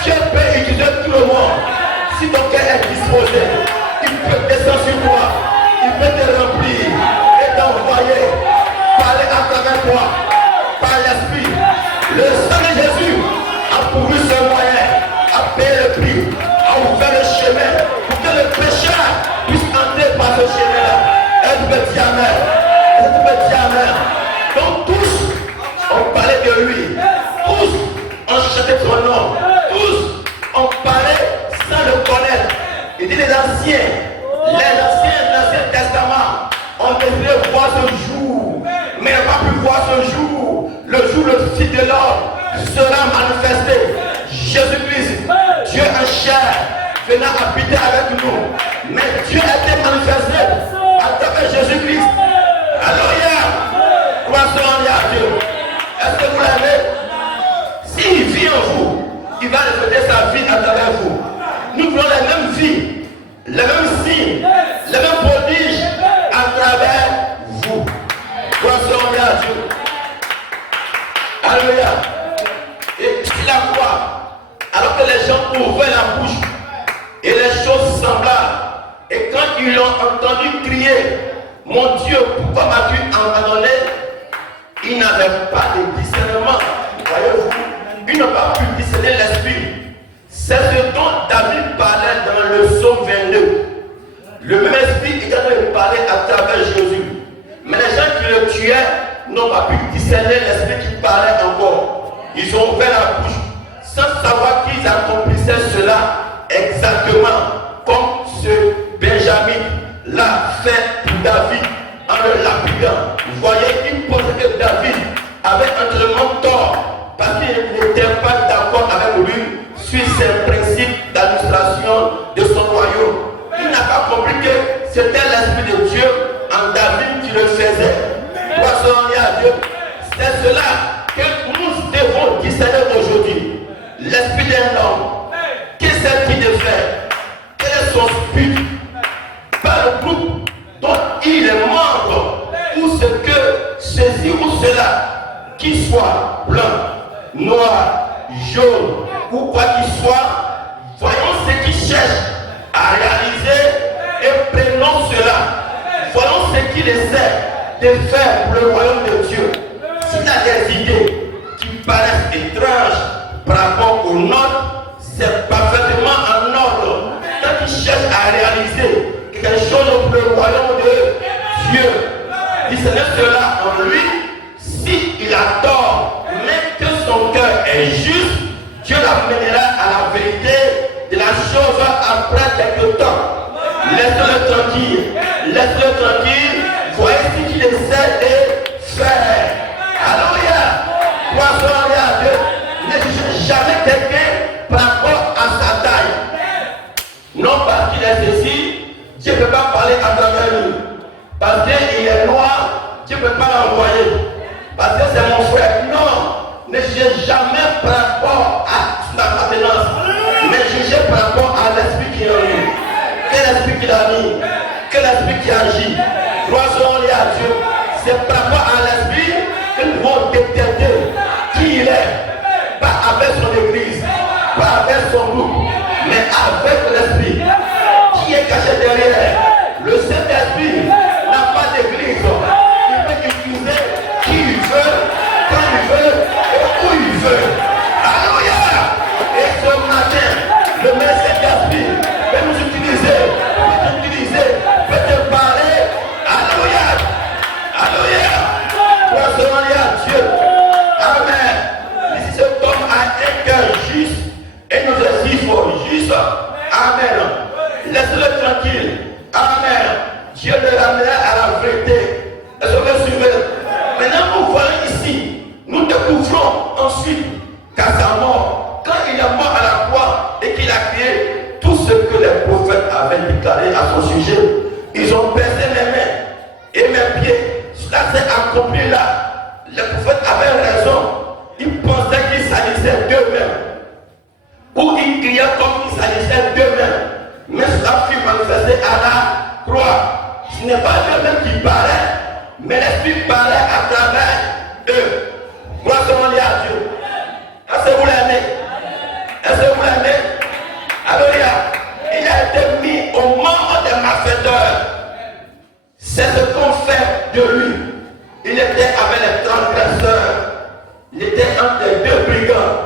Dieu peut utiliser tout le monde. Si ton cœur est disposé, il peut descendre sur toi, il peut te remplir et t'envoyer, parler à travers toi, par l'esprit. Le sang de Jésus a pourvu ce moyen, a payé le prix, a ouvert le chemin pour que le pécheur puisse entrer par ce chemin-là. Est-ce que tu amen? Est-ce que tu amen? Donc tous ont parlé de lui, tous ont chanté son nom, tous ont parlé sans le connaître. Il dit les anciens de l'Ancien Testament ont désiré voir ce jour, mais n'ont pas pu voir ce jour. Le jour, le Fils de l'homme sera manifesté. Jésus-Christ, Dieu en chair, venant habiter avec nous. Mais Dieu a été manifesté à travers Jésus-Christ. Alléluia. Gloire soit à Dieu. Est-ce que vous l'aimez? S'il vit en vous, il va refléter sa vie à travers vous. Nous voulons la même vie, les mêmes signes, les mêmes prodiges à travers vous. Gloire soit à Dieu. Alléluia. Et si la croix, alors que les gens ouvraient la bouche et les choses semblables, et quand ils l'ont entendu crier, mon Dieu, pourquoi m'as-tu abandonné? Ils n'avaient pas de discernement. Voyez-vous, ils n'ont pas pu discerner l'esprit. C'est ce dont David parlait dans le psaume 22. Le même esprit est en train de parler à travers Jésus. Mais les gens qui le tuaient n'ont pas pu discerner l'esprit qui parlait encore. Ils ont ouvert la bouche sans savoir qu'ils accomplissaient cela exactement comme ce Benjamin l'a fait pour David en le lapidant. Vous voyez, il pensait que David avait entièrement tort parce qu'il n'était pas d'accord avec lui sur ses principes d'administration de jaune ou quoi qu'il soit, voyons ce qu'il cherche à réaliser et prenons cela. Voyons ce qu'il essaie de faire pour le royaume de Dieu. S'il a des idées qui paraissent étranges par rapport aux nôtres, c'est parfaitement en ordre. Quand il cherche à réaliser quelque chose pour le royaume de Dieu, il se laisse cela en lui. S'il a tort, mais que son cœur est juste, Dieu l'amènera à la vérité de la chose après quelque temps. Laisse-le tranquille. Laisse-le tranquille. Voyez ce qu'il essaie de faire. Alléluia. Croissons à Dieu. Ne jugez jamais quelqu'un par rapport à sa taille. Non parce qu'il est ceci, Dieu ne peut pas parler à travers lui. Parce qu'il est noir, Dieu ne peut pas l'envoyer. Parce que c'est mon frère. Non. Ne jugez jamais par rapport à son appartenance. Mais jugez par rapport à l'esprit qui est en lui. Quel esprit qu'il a mis, quel esprit qui agit. Croissons-les à Dieu. C'est par rapport à l'esprit que nous vont détecter qui il est. Pas avec son église, pas avec son groupe, mais avec l'esprit qui est caché derrière. Le Saint-Esprit n'a pas d'église. Il peut utiliser qui il veut, quand il veut et où il veut. Alléluia. Et ce matin, le même Saint-Esprit peut nous utiliser, peut te parler. Alléluia. Alléluia. Croissons-les à Dieu. Amen. Ici cet homme a un cœur juste et nous exerçons juste. Amen. Laisse-le tranquille. Amen. Dieu le ramènera à la vérité. Est-ce que vous suivez? Maintenant, nous voyons ici, nous découvrons ensuite qu'à sa mort, quand il est mort à la croix et qu'il a créé tout ce que les prophètes avaient déclaré à son sujet, ils ont baissé mes mains et mes pieds. Cela s'est accompli là. Les prophètes avaient raison. Ils pensaient qu'il s'agissait d'eux-mêmes. Ou ils criaient comme il s'agissait d'eux-mêmes. Mais cela fut manifesté à la croix. Ce n'est pas eux-mêmes qui parlaient, mais l'Esprit parlait à travers eux. Croissons-les à Dieu. Est-ce que vous l'aimez? Est-ce que vous l'aimez? Alléluia. Il a été mis au membre des malfaiteurs. C'est ce qu'on fait de lui. Il était avec les transgresseurs. Il était entre les deux brigands.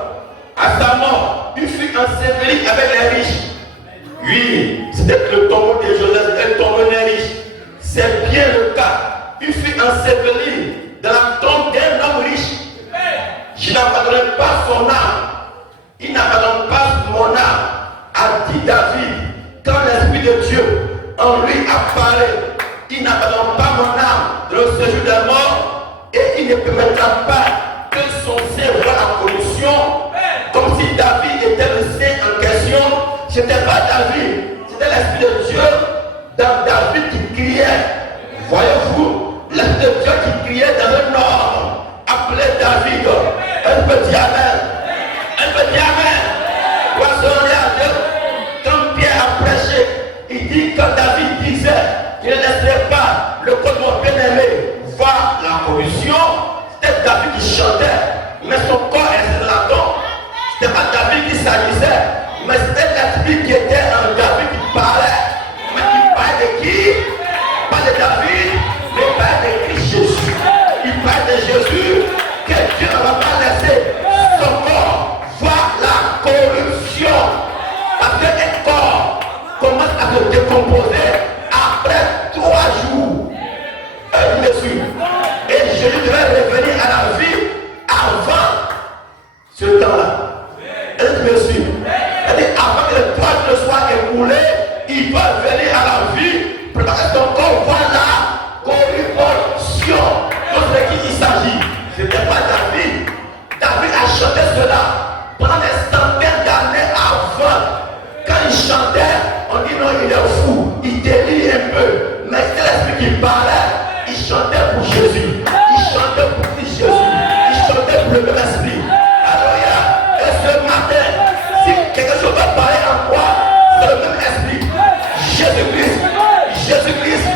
À sa mort, il fut enseveli avec les riches. Oui, c'était le tombeau de Joseph et le tombeau des riches. C'est bien le cas. Il fut enseveli dans la tombe d'un homme riche. Je n'abandonne pas son âme. Il n'abandonne pas mon âme. A dit David, quand l'Esprit de Dieu en lui apparaît, il n'abandonne pas mon âme dans le séjour des morts et il ne permettra pas que son sein voie la corruption, comme si David était le saint en question. Ce n'était pas David, c'était l'Esprit de Dieu dans David qui criait. Voyez-vous, l'Esprit de Dieu qui criait dans un homme appelé David. Elle peut dire Amen. Elle peut dire Amen. Croissons-les à Dieu. Quand Pierre a prêché, il dit que David disait qu'il ne laisserait pas le corps de mon bien-aimé voir la corruption. C'était David qui chantait, mais son corps est dans la tombe. Ce n'était pas David qui s'agissait, mais c'était l'Esprit qui était en David qui parlait. Mais qui parlait de qui? Pas de David, mais il parlait de Christ Jésus. Il parlait de Jésus, que Dieu ne va pas laisser son corps voir la corruption. Parce qu'un corps commence à se décomposer après 3 jours. Il me suit. Et Jésus devait revenir à la vie avant ce temps-là. Elle me suit. C'est-à-dire avant que le 3 jours soit écoulé, il va venir à la vie, préparer son corps, voir la corruption. Donc de qui il s'agit? Ce n'était pas David. David a chanté cela pendant des centaines d'années avant. Quand il chantait, on dit non, il est fou, il délie un peu. Mais c'est l'Esprit qui parlait. Il chantait pour Jésus. Il chantait pour Christ Jésus. Il chantait pour le même Esprit. Alléluia. Et ce matin, si quelque chose va parler en toi, c'est le même Esprit. Jésus-Christ. Jésus-Christ.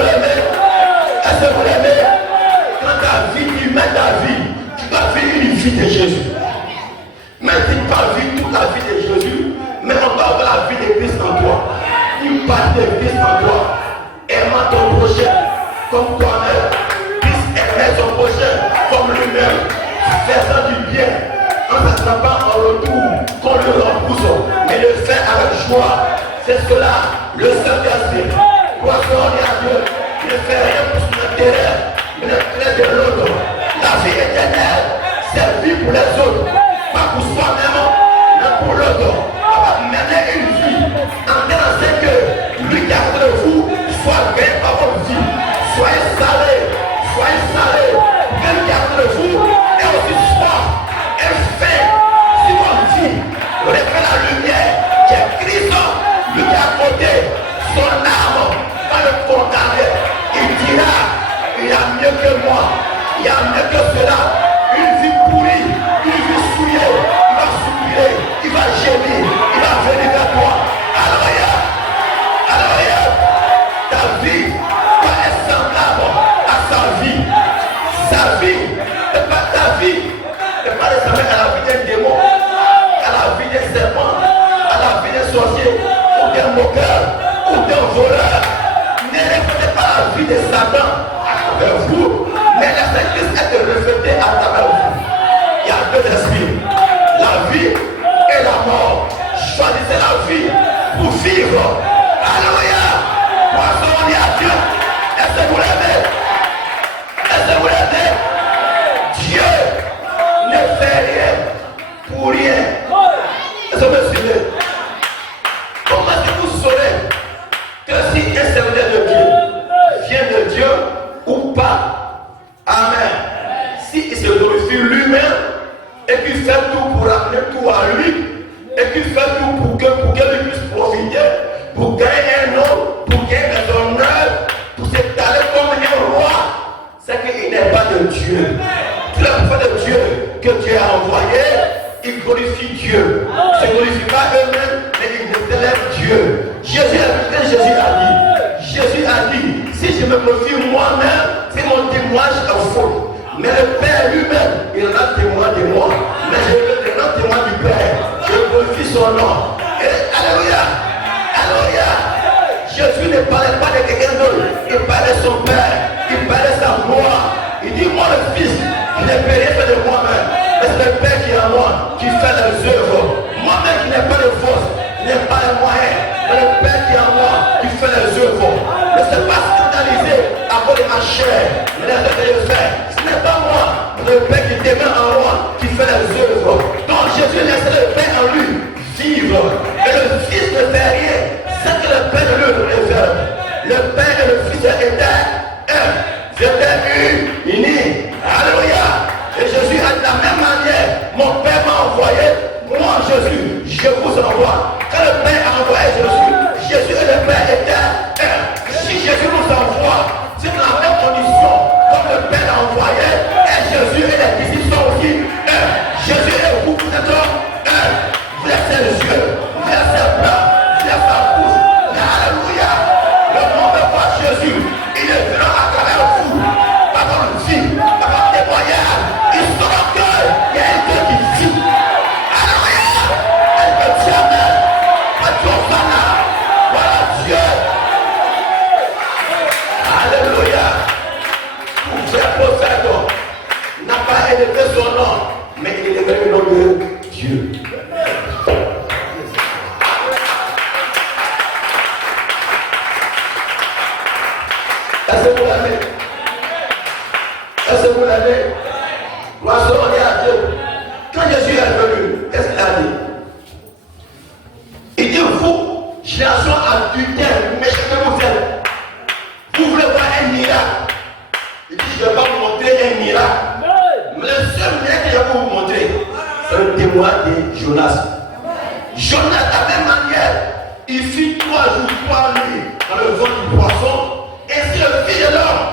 vous l'aimez? Est-ce que vous l'aimez? Quand ta vie, tu mets ta vie, tu dois vivre une vie de Jésus. Mais tu ne pas vivre toute la vie de Jésus, mais on doit avoir la vie de Christ en toi. Une partie de Christ en toi. Aimant ton prochain comme toi-même. Christ aimait son prochain comme lui-même. Faisant du bien, en n'attendant pas en retour qu'on le repousse, mais le fait avec joie. C'est cela, le Saint-Esprit. Croissons à Dieu, ne fait rien pour son intérêt, mais l'intérêt de l'autre. La vie éternelle, c'est vie pour les autres, pas pour soi-même, mais pour l'autre. On va mener une vie en disant que lui qui a fait de vous soit bien par votre vie. Soyez salés, même qui a fait de vous, et aussi soif, et faim, si votre vie refait la lumière qui est Christ, lui qui a côté son âme, quand le condamné, il dira, il y a mieux que moi, il y a mieux que cela, une vie pourrie, une vie souillée, il va soupirer, il va gémir, il va venir vers toi. Alléluia, alléluia, ta vie doit être semblable à sa vie. Sa vie, n'est pas ta vie, n'est pas ressembler à la vie d'un démon, à la vie des serpents, à la vie des sorciers, ou d'un moqueur, ou d'un voleur. Ne reflétez pas la vie de Satan à travers vous, mais laissez Christ être reflété à travers vous. Il y a deux esprits, la vie et la mort. Choisissez la vie pour vivre. Alléluia. Poissons à Dieu. Est-ce que vous l'aimez? Est-ce que vous l'aimez? Dieu ne fait rien pour rien. Est-ce que vous me suivez? Comment est-ce que vous saurez que si un serviteur de Dieu vient de Dieu ou pas? Amen. S'il se glorifie lui-même et qu'il fait tout pour ramener tout à lui et qu'il fait tout pour que lui puisse profiter, pour gagner un nom, pour gagner des honneurs, pour s'étaler comme un roi, c'est qu'il n'est pas de Dieu. Tout le prophète de Dieu que Dieu a envoyé, il glorifie Dieu. Il ne se glorifie pas eux-mêmes, mais il élève Dieu. Jésus a dit, si je me glorifie moi-même, c'est mon témoignage est faux. Mais le Père lui-même, il rend témoin de moi. Mais je rends témoin du Père. Je glorifie son nom. Et alléluia, alléluia. Jésus ne parlait pas de quelqu'un d'autre. Il parlait de son Père. Il parlait de sa gloire. Il dit, moi le Fils, je ne peux rien faire de moi-même. Mais c'est le Père qui est en moi, qui fait les œuvres. Moi-même qui n'ai pas de force, je n'ai pas les moyens. Mais le Père qui est en moi, qui fait les œuvres. Ne se pas scandaliser à cause de ma chair. Mais les œuvres que je fais, ce n'est pas moi, mais le Père qui demeure en moi, qui fait les œuvres. Donc Jésus laisse le Père en lui vivre. Et le Fils ne fait rien, c'est que le Père lui révèle. Le Père et le Fils étaient un. J'étais unis. Alléluia. Et Jésus a de la même manière, mon Père m'a envoyé, moi Jésus, je vous envoie. Quand le Père a envoyé Jésus et le Père étaient un. Si Jésus nous envoie, c'est dans la même condition, comme le Père l'a envoyé, et Jésus et les disciples sont aussi un. Jésus et vous, vous êtes un. Vous laissez les yeux, vous laissez les bras, vous laissez la bouche. Alléluia. Le monde voit Jésus, il est venu à travers vous, par votre vie, par votre témoignage. Il saura qu'il y a un Dieu qui vit. Alléluia. Elle peut jamais, pas Dieu là. Voilà Dieu. Alléluia. Pour faire prophète n'a pas élevé son nom, mais il élevé le nom de Dieu. Est-ce que vous l'avez? Est-ce que vous l'avez? Lorsqu'on est à Dieu, quand Jésus est venu, qu'est-ce qu'il a dit? Il dit, vous, génération adultère, méchant que vous êtes, vous voulez voir un miracle? Il dit, je vais pas vous montrer un miracle. Mais le seul miracle que je vais vous montrer, c'est le témoin de Jonas. Jonas, de la même manière, il fit 3 jours, 3 nuits dans le ventre du poisson. Et si le Fils de l'homme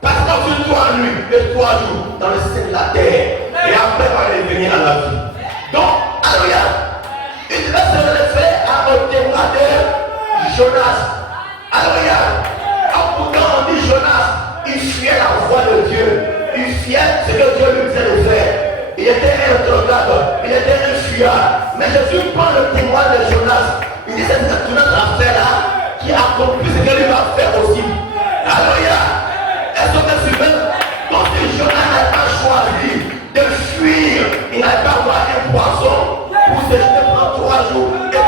passe dans 3 nuits et 3 jours dans le sein de la terre, et après va revenir à la vie. Donc, alléluia, il devait se référer au témoin de Jonas. Alléluia. En pourtant on dit rétrograde, il était un fuyard. Mais Jésus prend le témoin de Jonas. Il dit c'est notre affaire-là qui accomplit ce que lui va faire aussi. Alléluia. Est-ce que tu veux? Donc si Jonas n'a pas choisi de fuir, il n'a pas voir un poisson pour se jeter pendant 3 jours et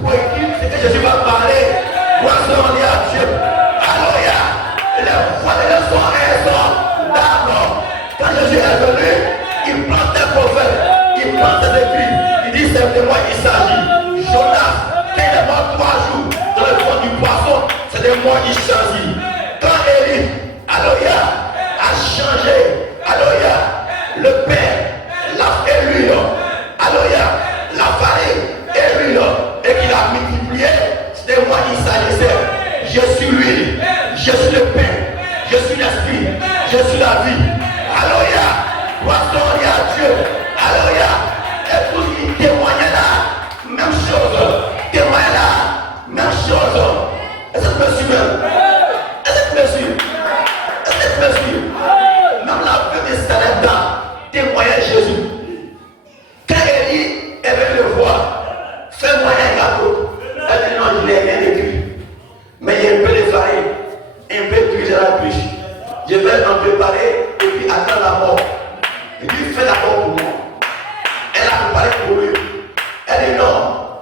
pour écrire ce que Jésus va parler. Poisson, on est à Dieu. Alléluia. Les voix de leçon sont d'abord. Quand Jésus est venu, il prend des prophètes, il prend des écrits, il dit c'est de moi il s'agit. Jonas, qui est mort 3 jours dans le fond du poisson, c'est de moi il s'agit. Quand Élie, alléluia, a changé, alléluia, le pain, et l'huile, alléluia, la farine et l'huile, et qu'il a multiplié, c'est de moi il s'agissait. Je suis l'huile, je suis le pain, je suis l'esprit, je suis la vie. Alléluia, poisson à Dieu. Alléluia, et tout ce qui témoignait là, même chose, témoignait là, même chose. Est-ce que tu me suis même? Est-ce que tu me suis? Est-ce que tu me suis? Même la veuve de Sarepta témoignait Jésus. Quand Élie est venu le voir, fais-moi un gâteau. Elle dit non, je n'ai rien écrit. Mais il y a un peu de farine, un peu d'huile dans la bûche. Je vais en préparer et puis attendre la mort. Il dit fais d'abord pour moi. Elle a préparé pour lui. Elle dit non,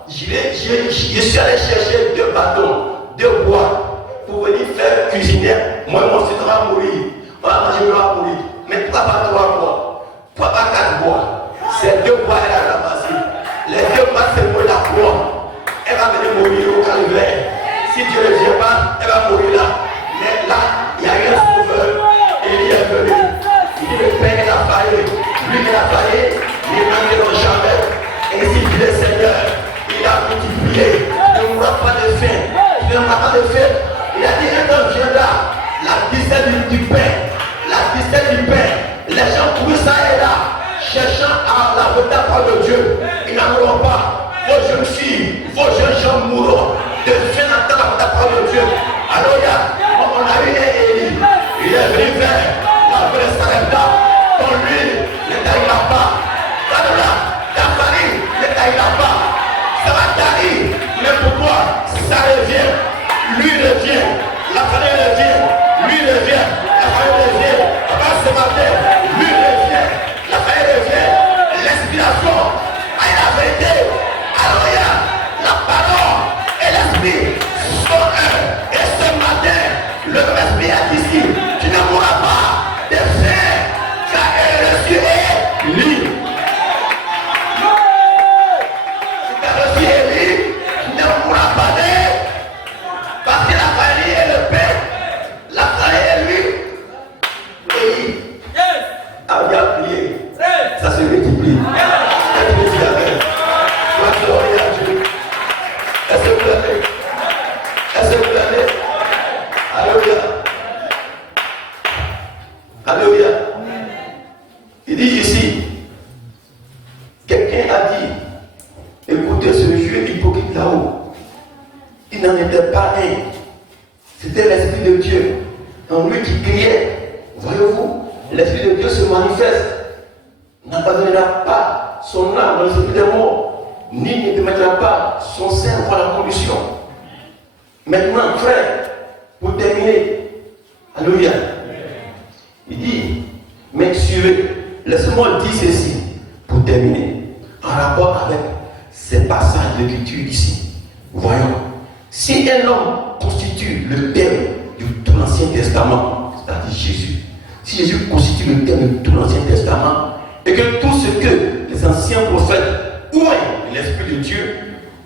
je suis allé chercher 2 bâtons, 2 bois pour venir faire cuisiner. Moi, mon fils va mourir. On va manger, il va mourir. Mais pourquoi pas 3 bois? Pourquoi pas 4 bois? Ces 2 bois, elle a ramassé. Les 2 bois, c'est pour la croix. Elle va venir mourir au calvaire. Si Dieu ne vient pas, elle va mourir là. Mais là, il y a un sauveur. Et il est venu. Il dit le Père est la faillite. Lui est la faillite. Il est manqué dans jamais. Et ainsi dit le Seigneur. Il a multiplié. Il ne mourra pas de faim. Il ne mourra pas de faim. Il a dit un homme viendra. La dizaine du pain. La dizaine du pain. Les gens courent ça et là. Cherchant à la vedette par de Dieu. Ils n'en auront pas. Vos jeunes filles, vos jeunes gens mourront. De faim d'entendre la parole de Dieu. Alléluia. On a eu un Élie. Il est venu vers la vraie Sarepta. Ton huile ne taillera pas. Alléluia. Ta farine ne taillera pas. Ça va tailler. Mais pourquoi ça revient? Lui revient. La farine revient. Lui revient. La farine revient. Avant ce matin, lui revient. La farine revient. L'inspiration. Aïe la vérité. Alléluia. La parole et l'esprit sont un. Et ce matin, le esprit est ici. Tu ne mourras pas de faim, car elle est reçue et libre. Si tu as reçu Élie, tu ne mourras pas de. Parce que la famille est le pain, la famille est lui. Élie a bien prié. Ça se multiplie. Est-ce que vous l'avez? Est-ce que vous l'avez? Alléluia. Alléluia. Il dit ici, quelqu'un a dit, écoutez ce vieux hypocrite là-haut. Il n'en était pas un. C'était l'Esprit de Dieu en lui qui criait. Voyez-vous, l'Esprit de Dieu se manifeste. N'abandonnera pas son âme dans l'esprit des morts, ni ne mettra pas son sein pour la condition. Maintenant, frère, pour terminer, alléluia, il dit, mais suivez, laissez-moi dire ceci, pour terminer, en rapport avec ces passages de l'écriture ici. Voyons, si un homme constitue le thème de tout l'Ancien Testament, c'est-à-dire Jésus, si Jésus constitue le thème de tout l'Ancien Testament, et que tout ce que les anciens prophètes ou l'Esprit de Dieu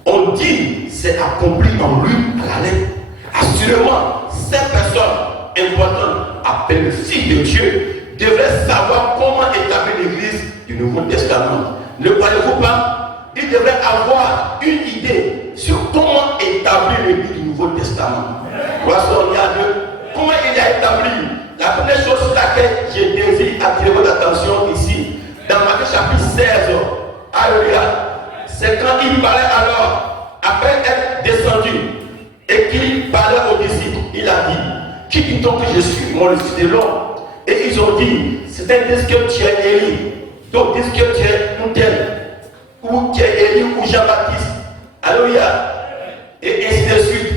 ont dit s'est accompli en lui à la lettre, assurément, cette personne importante, appelée le Fils de Dieu, devrait savoir comment établir l'Église du Nouveau Testament. Ne croyez-vous pas? Il devrait avoir une idée sur comment établir l'Église du Nouveau Testament. Voici Dieu. Comment il a établi? La première chose sur laquelle je désire attirer votre attention ici, dans Matthieu chapitre 16, alléluia, c'est quand il parlait alors, après être descendu, et qu'il parlait aux disciples, il a dit, qui dit donc que je suis, moi le Fils de l'homme? Et ils ont dit, c'est un disque que tu es Élie. Donc disent que tu es un tel, ou tu es Élie ou Jean-Baptiste. Alléluia. Et ainsi de suite.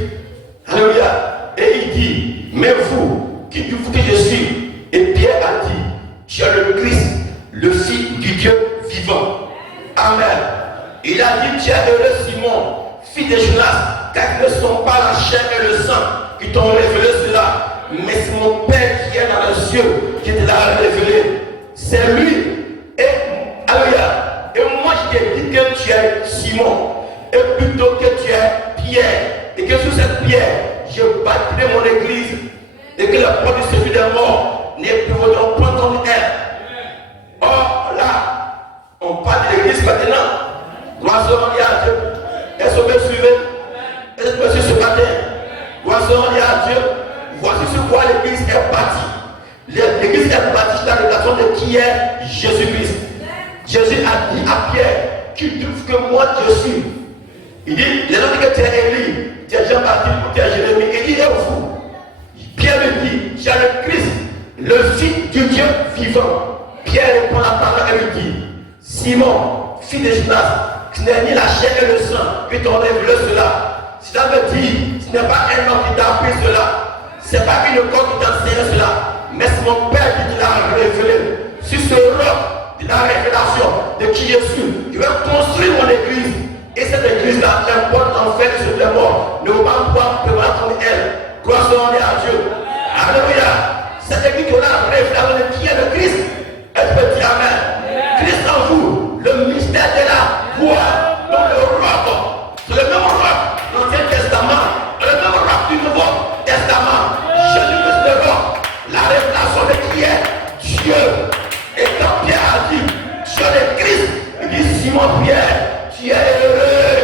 Alléluia. Et il dit, mais vous, qui dites que je suis? Et Pierre a dit, tu es le Christ, le Fils du Dieu vivant. Amen. Il a dit, tu es heureux Simon, fils de Jonas, car ce ne sont pas la chair et le sang qui t'ont révélé cela, mais c'est mon Père qui est dans les cieux qui te l'a révélé. C'est lui. Et, alléluia. Et moi je t'ai dit que tu es Simon, et plutôt que tu es Pierre, et que sur cette pierre, je bâtirai mon église, et que la porte du séjour des morts ne pourront point contre elle. Or là, on parle de l'église maintenant. Gloire à Dieu. Est-ce que vous me suivez? Est-ce que vous me suivez ce matin? Gloire à Dieu. Voici sur quoi l'église est bâtie. L'église est bâtie dans la relation de qui est Jésus-Christ. Jésus a dit à Pierre, tu trouves que moi je suis. Il dit, les gens disent que tu es Élie, tu es Jean-Baptiste ou tu es Jérémie. Il dit, et vous? Pierre lui dit, tu es le Christ, le Fils du Dieu vivant. Pierre répond la parole et lui dit, Simon, fils de Jonas, ce n'est ni la chair et le sang qui t'ont révélé cela. Si ça veut dire, ce n'est pas un homme qui t'a appris cela, ce n'est pas une corps qui t'a enseigné cela, mais c'est mon Père qui te l'a révélé. Sur ce roc de la révélation de qui je suis, je vais construire mon église. Et cette église-là, n'importe en fait sur les morts, ne va pas pouvoir prévoir comme elle. Gloire à Dieu. Alléluia. Cette église qu'on a révélé de qui est le Christ. Elle peut dire Amen. Christ en vous, le mystère de la foi, dans le roc. C'est le même roc de l'Ancien Testament, le même roc du Nouveau Testament. Jésus-Christ le roc, la révélation de qui est Dieu. Et quand Pierre a dit, tu es le Christ, il dit Simon Pierre, tu es heureux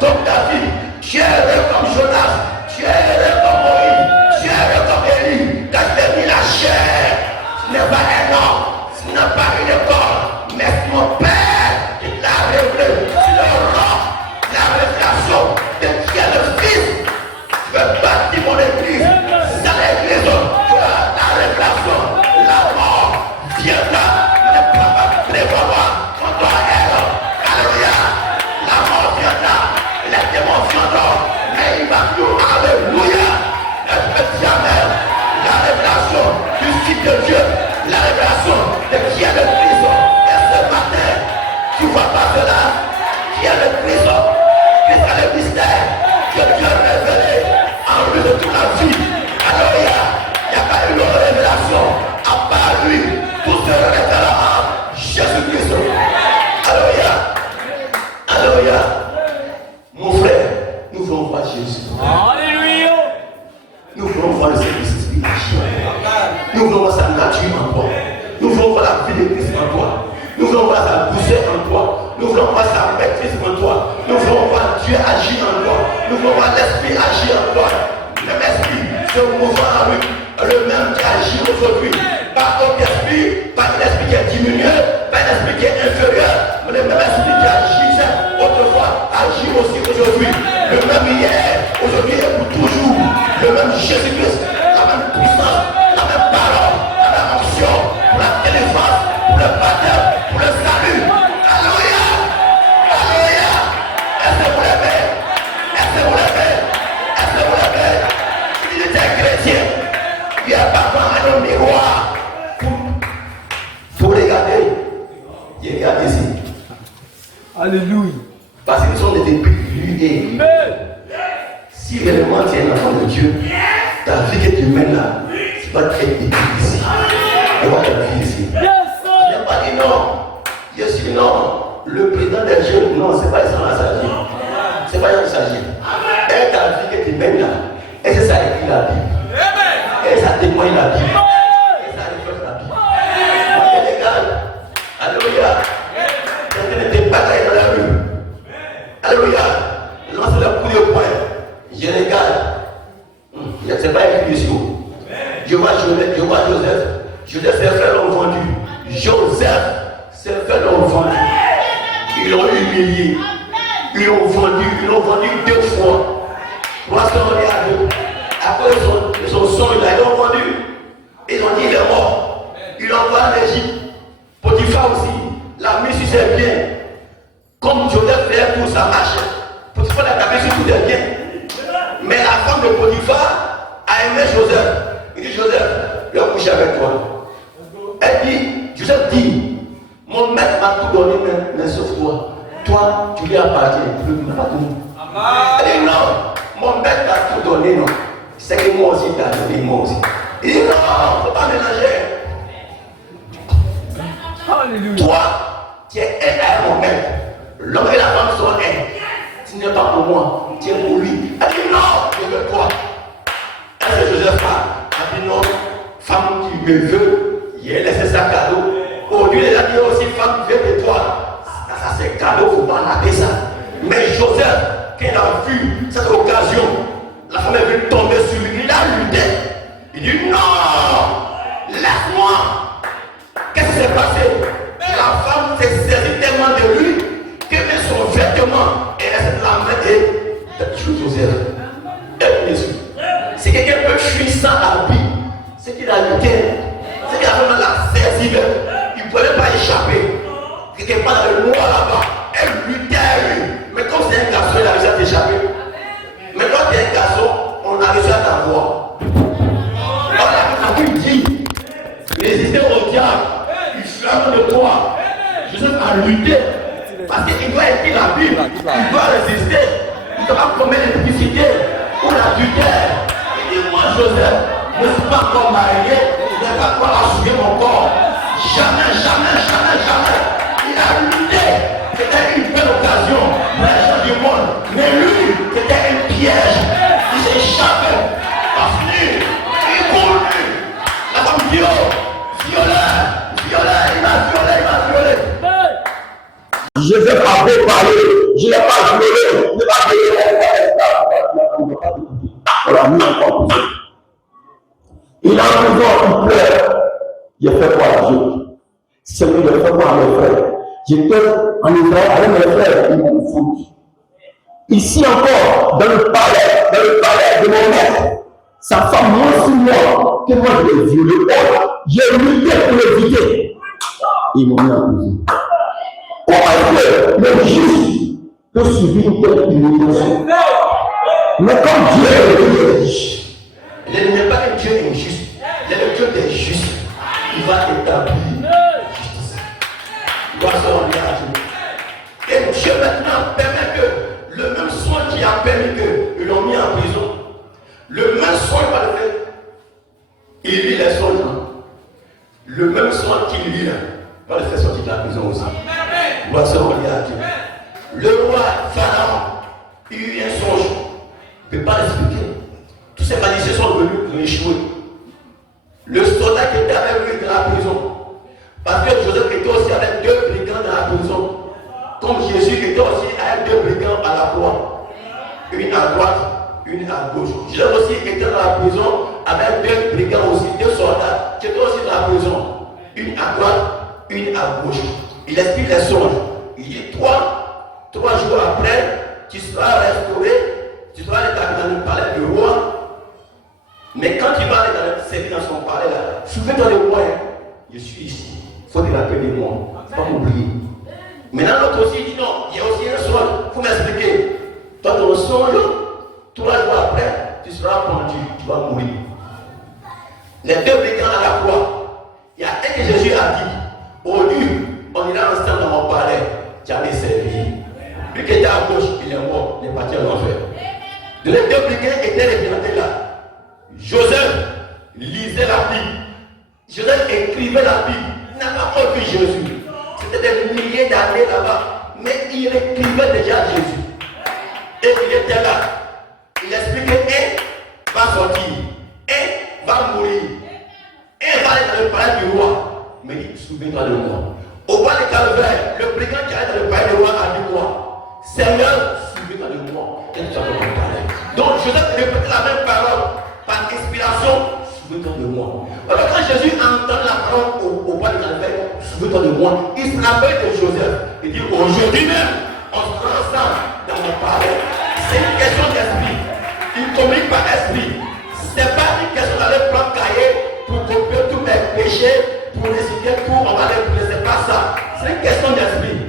comme David, tu es heureux comme Jonas, tu es heureux comme Moïse, tu es heureux comme Élie, car je t'ai mis la chair. Ce n'est pas un homme, ce n'est pas une corps, mais c'est mon Père qui l'a révélé sur le roc, la révélation de qui est le Fils. Je vais bâtir mon église, c'est l'église, la révélation, la mort viendra, ne peut pas prévoir contre elle. Alléluia, la mort viendra, les démons viendront, mais il va nous, alléluia, jamais la révélation du Fils de Dieu, la révélation de qui est le Christ. Et ce matin, tu vois pas cela, qui est le Christ, Christ est le mystère que Dieu a révélé en lui de toute la vie. Alléluia, il n'y a pas une autre révélation à part lui, tout se révélera en Jésus-Christ. Alléluia, alléluia. Mon frère, nous voulons voir Jésus. Alléluia. Nous voulons voir le Saint-Esprit agir. Nous voulons voir sa nature en toi. Nous voulons voir la vie de Christ en toi. Nous voulons voir sa douceur en toi. Nous voulons voir sa maîtrise en toi. Nous voulons voir Dieu agir en toi. Nous voulons voir l'Esprit agir en toi. Le même esprit se mouvant en lui. Le même qui agit aujourd'hui. Pas autre esprit, pas un esprit qui est diminué, pas un esprit qui est inférieur, mais le même esprit qui agissait autrefois agit aussi aujourd'hui. Le même hier, aujourd'hui et pour toujours. Le même Jésus-Christ, la même puissance, la même parole, la même onction pour la délivrance, pour le baptême, pour le salut. Alléluia! Alléluia! Est-ce que vous l'aimez? Est-ce que vous l'aimez? Est-ce que vous l'aimez? Il était chrétien. Il n'y a pas un miroir pour regarder. Il regarde ici. Alléluia. Parce qu'ils sont des lui et lui. Si réellement tu es un enfant de Dieu, ta vie que tu mènes là, tu vas être ici. Tu vas être ici. Tu n'as pas dit non. Je suis non. Le président des jeunes, non, c'est pas ça qu'il s'agit. C'est pas ça qu'il s'agit. Et ta vie que tu mènes là, et c'est ça écrit la Bible. Et ça témoigne la Bible. Et ça reflète la Bible. Ok les gars, alléluia. Quelqu'un n'était pas là dans la rue. Alléluia. Lance le coup de poing. Je regarde. C'est pas écrit ici. Je vois Joseph. Joseph, ses frères l'ont vendu. Joseph, ses frères l'ont vendu. Ils l'ont humilié. Ils l'ont vendu 2 fois. 300 milliards. À cause de son son, ils l'ont vendu. Ils ont dit il est mort. Ils l'ont envoyé en Égypte. Potiphar a aimé Joseph. Il dit Joseph, je vais coucher avec toi. Elle dit, Joseph dit, mon maître m'a tout donné, mais sauf toi. Toi, tu lui appartiens, tu ne veux pas tout. Elle dit non, mon maître m'a tout donné, non. C'est que moi aussi, tu as donné, moi aussi. Il dit non, il ne faut pas mélanger. Alléluia. Toi, tu es un à mon maître. L'homme et la femme sont un. Tu n'es pas pour moi, tu es pour lui. Elle dit non, je veux toi. Elle dit Joseph a dit non, femme qui me veut, il a laissé sa cadeau. Aujourd'hui, il a dit aussi femme qui veut de toi. Ça c'est cadeau, il ne faut pas rater ça. Mais Joseph, quand il a vu cette occasion, la femme est venue tomber sur lui, il a lutté. Il dit non, laisse-moi. Qu'est-ce qui s'est passé? La femme s'est saisie tellement de lui que met son vêtement et reste la main de Joseph. Et Jésus. Si quelqu'un peut fuir sans habit, c'est qu'il a lutté. C'est qu'il a vraiment la saisi. Il ne pouvait pas échapper. Quelque part dans le noir là-bas, elle luttait à lui. Mais comme c'est un garçon, il a réussi à t'échapper. Mais quand tu es un garçon, on a réussi à t'avoir. On a pu dire, résister au diable. De toi, Joseph a lutté parce qu'il doit écrire la Bible, il doit résister, il ne doit pas commettre l'électricité ou l'adultère. Il dit moi Joseph, je ne suis pas encore marié, je n'ai pas encore assumer mon corps. Jamais. Il a lutté, c'était une belle occasion pour les gens du monde, mais lui, c'était un piège. Il s'est échappé parce qu'il couru. La femme dit oh, violeur. Il m'a violé. Je ne vais pas vous parler, je n'ai pas violé, je n'ai pas violé. On l'a mis en prison. Il est en prison, il pleure. Il a fait quoi à Dieu? C'est lui qui a fait quoi à mes frères? J'étais en Israël avec mes frères, ils m'ont foutu. Ici encore, dans le palais de mon maître, sa femme ment sur moi, que moi je l'ai violé. J'ai lutté pour l'éviter. Ils m'ont mis en prison. Comment est-ce que le juste peut subir une telle humiliation? Mais comme Dieu est juste, il n'est pas un Dieu injuste, il est le Dieu des justes. Il va établir justice. Il va se rendre à Dieu. Et Dieu maintenant permet que le même soin qui a permis qu'ils l'ont mis en prison, le même soin va le faire. Il lit les soins. Le même soin qu'il lit va le faire sortir de la prison aussi. Il va se rendre à Dieu. Le roi Pharaon, il eut un songe. Il ne peut pas l'expliquer. Tous ces magiciens sont venus pour échouer. Le soldat qui était avec lui dans la prison, parce que Joseph était aussi avec deux brigands dans la prison, comme Jésus était aussi avec deux brigands à la croix, une à droite, une à gauche. Joseph aussi était dans la prison avec deux brigands aussi, deux soldats qui étaient aussi dans la prison, une à droite, une à gauche. Il explique les songes. Il dit trois jours après, tu seras restauré, tu seras établi dans le palais du roi. Mais quand tu vas aller dans son palais là, souviens-toi de moi, je suis ici. Il faut te rappeler de moi. Il ne faut pas m'oublier. Maintenant l'autre aussi dit non, il y a aussi un songe. Il faut m'expliquer. Toi ton songe, 3 jours après, tu seras pendu, tu vas mourir. Les deux brigands à la croix, il y a un que Jésus a dit, au lieu, on ira ensemble dans mon palais, tu allais servir. Lui qui était à gauche, il est mort, il est parti en enfer. Les deux brigands étaient représentés là. Joseph lisait la Bible. Joseph écrivait la Bible. Il n'a pas encore vu Jésus. C'était des milliers d'années là-bas. Mais il écrivait déjà Jésus. Et il était là. Il expliquait, un va sortir. Un va mourir. Un va aller dans le palais du roi. Mais il dit, souviens-toi de moi. Au bas du calvaire, le brigand qui allait dans le palais du roi a dit quoi? Seigneur, souviens-toi de moi. Qu'est-ce que tu as fait pour parler? Donc Joseph répétait la même parole. Par inspiration, souviens-toi de moi. Alors quand Jésus entend la parole au bas du calvaire, souviens-toi de moi, il se rappelle de Joseph. Il dit, aujourd'hui même, on se rend ensemble dans mon palais. C'est une question d'esprit. Il communique par esprit. C'est pas une question d'aller prendre cahier pour copier tous mes péchés, pour réciter tout, on va les brûler. C'est pas ça. C'est une question d'esprit.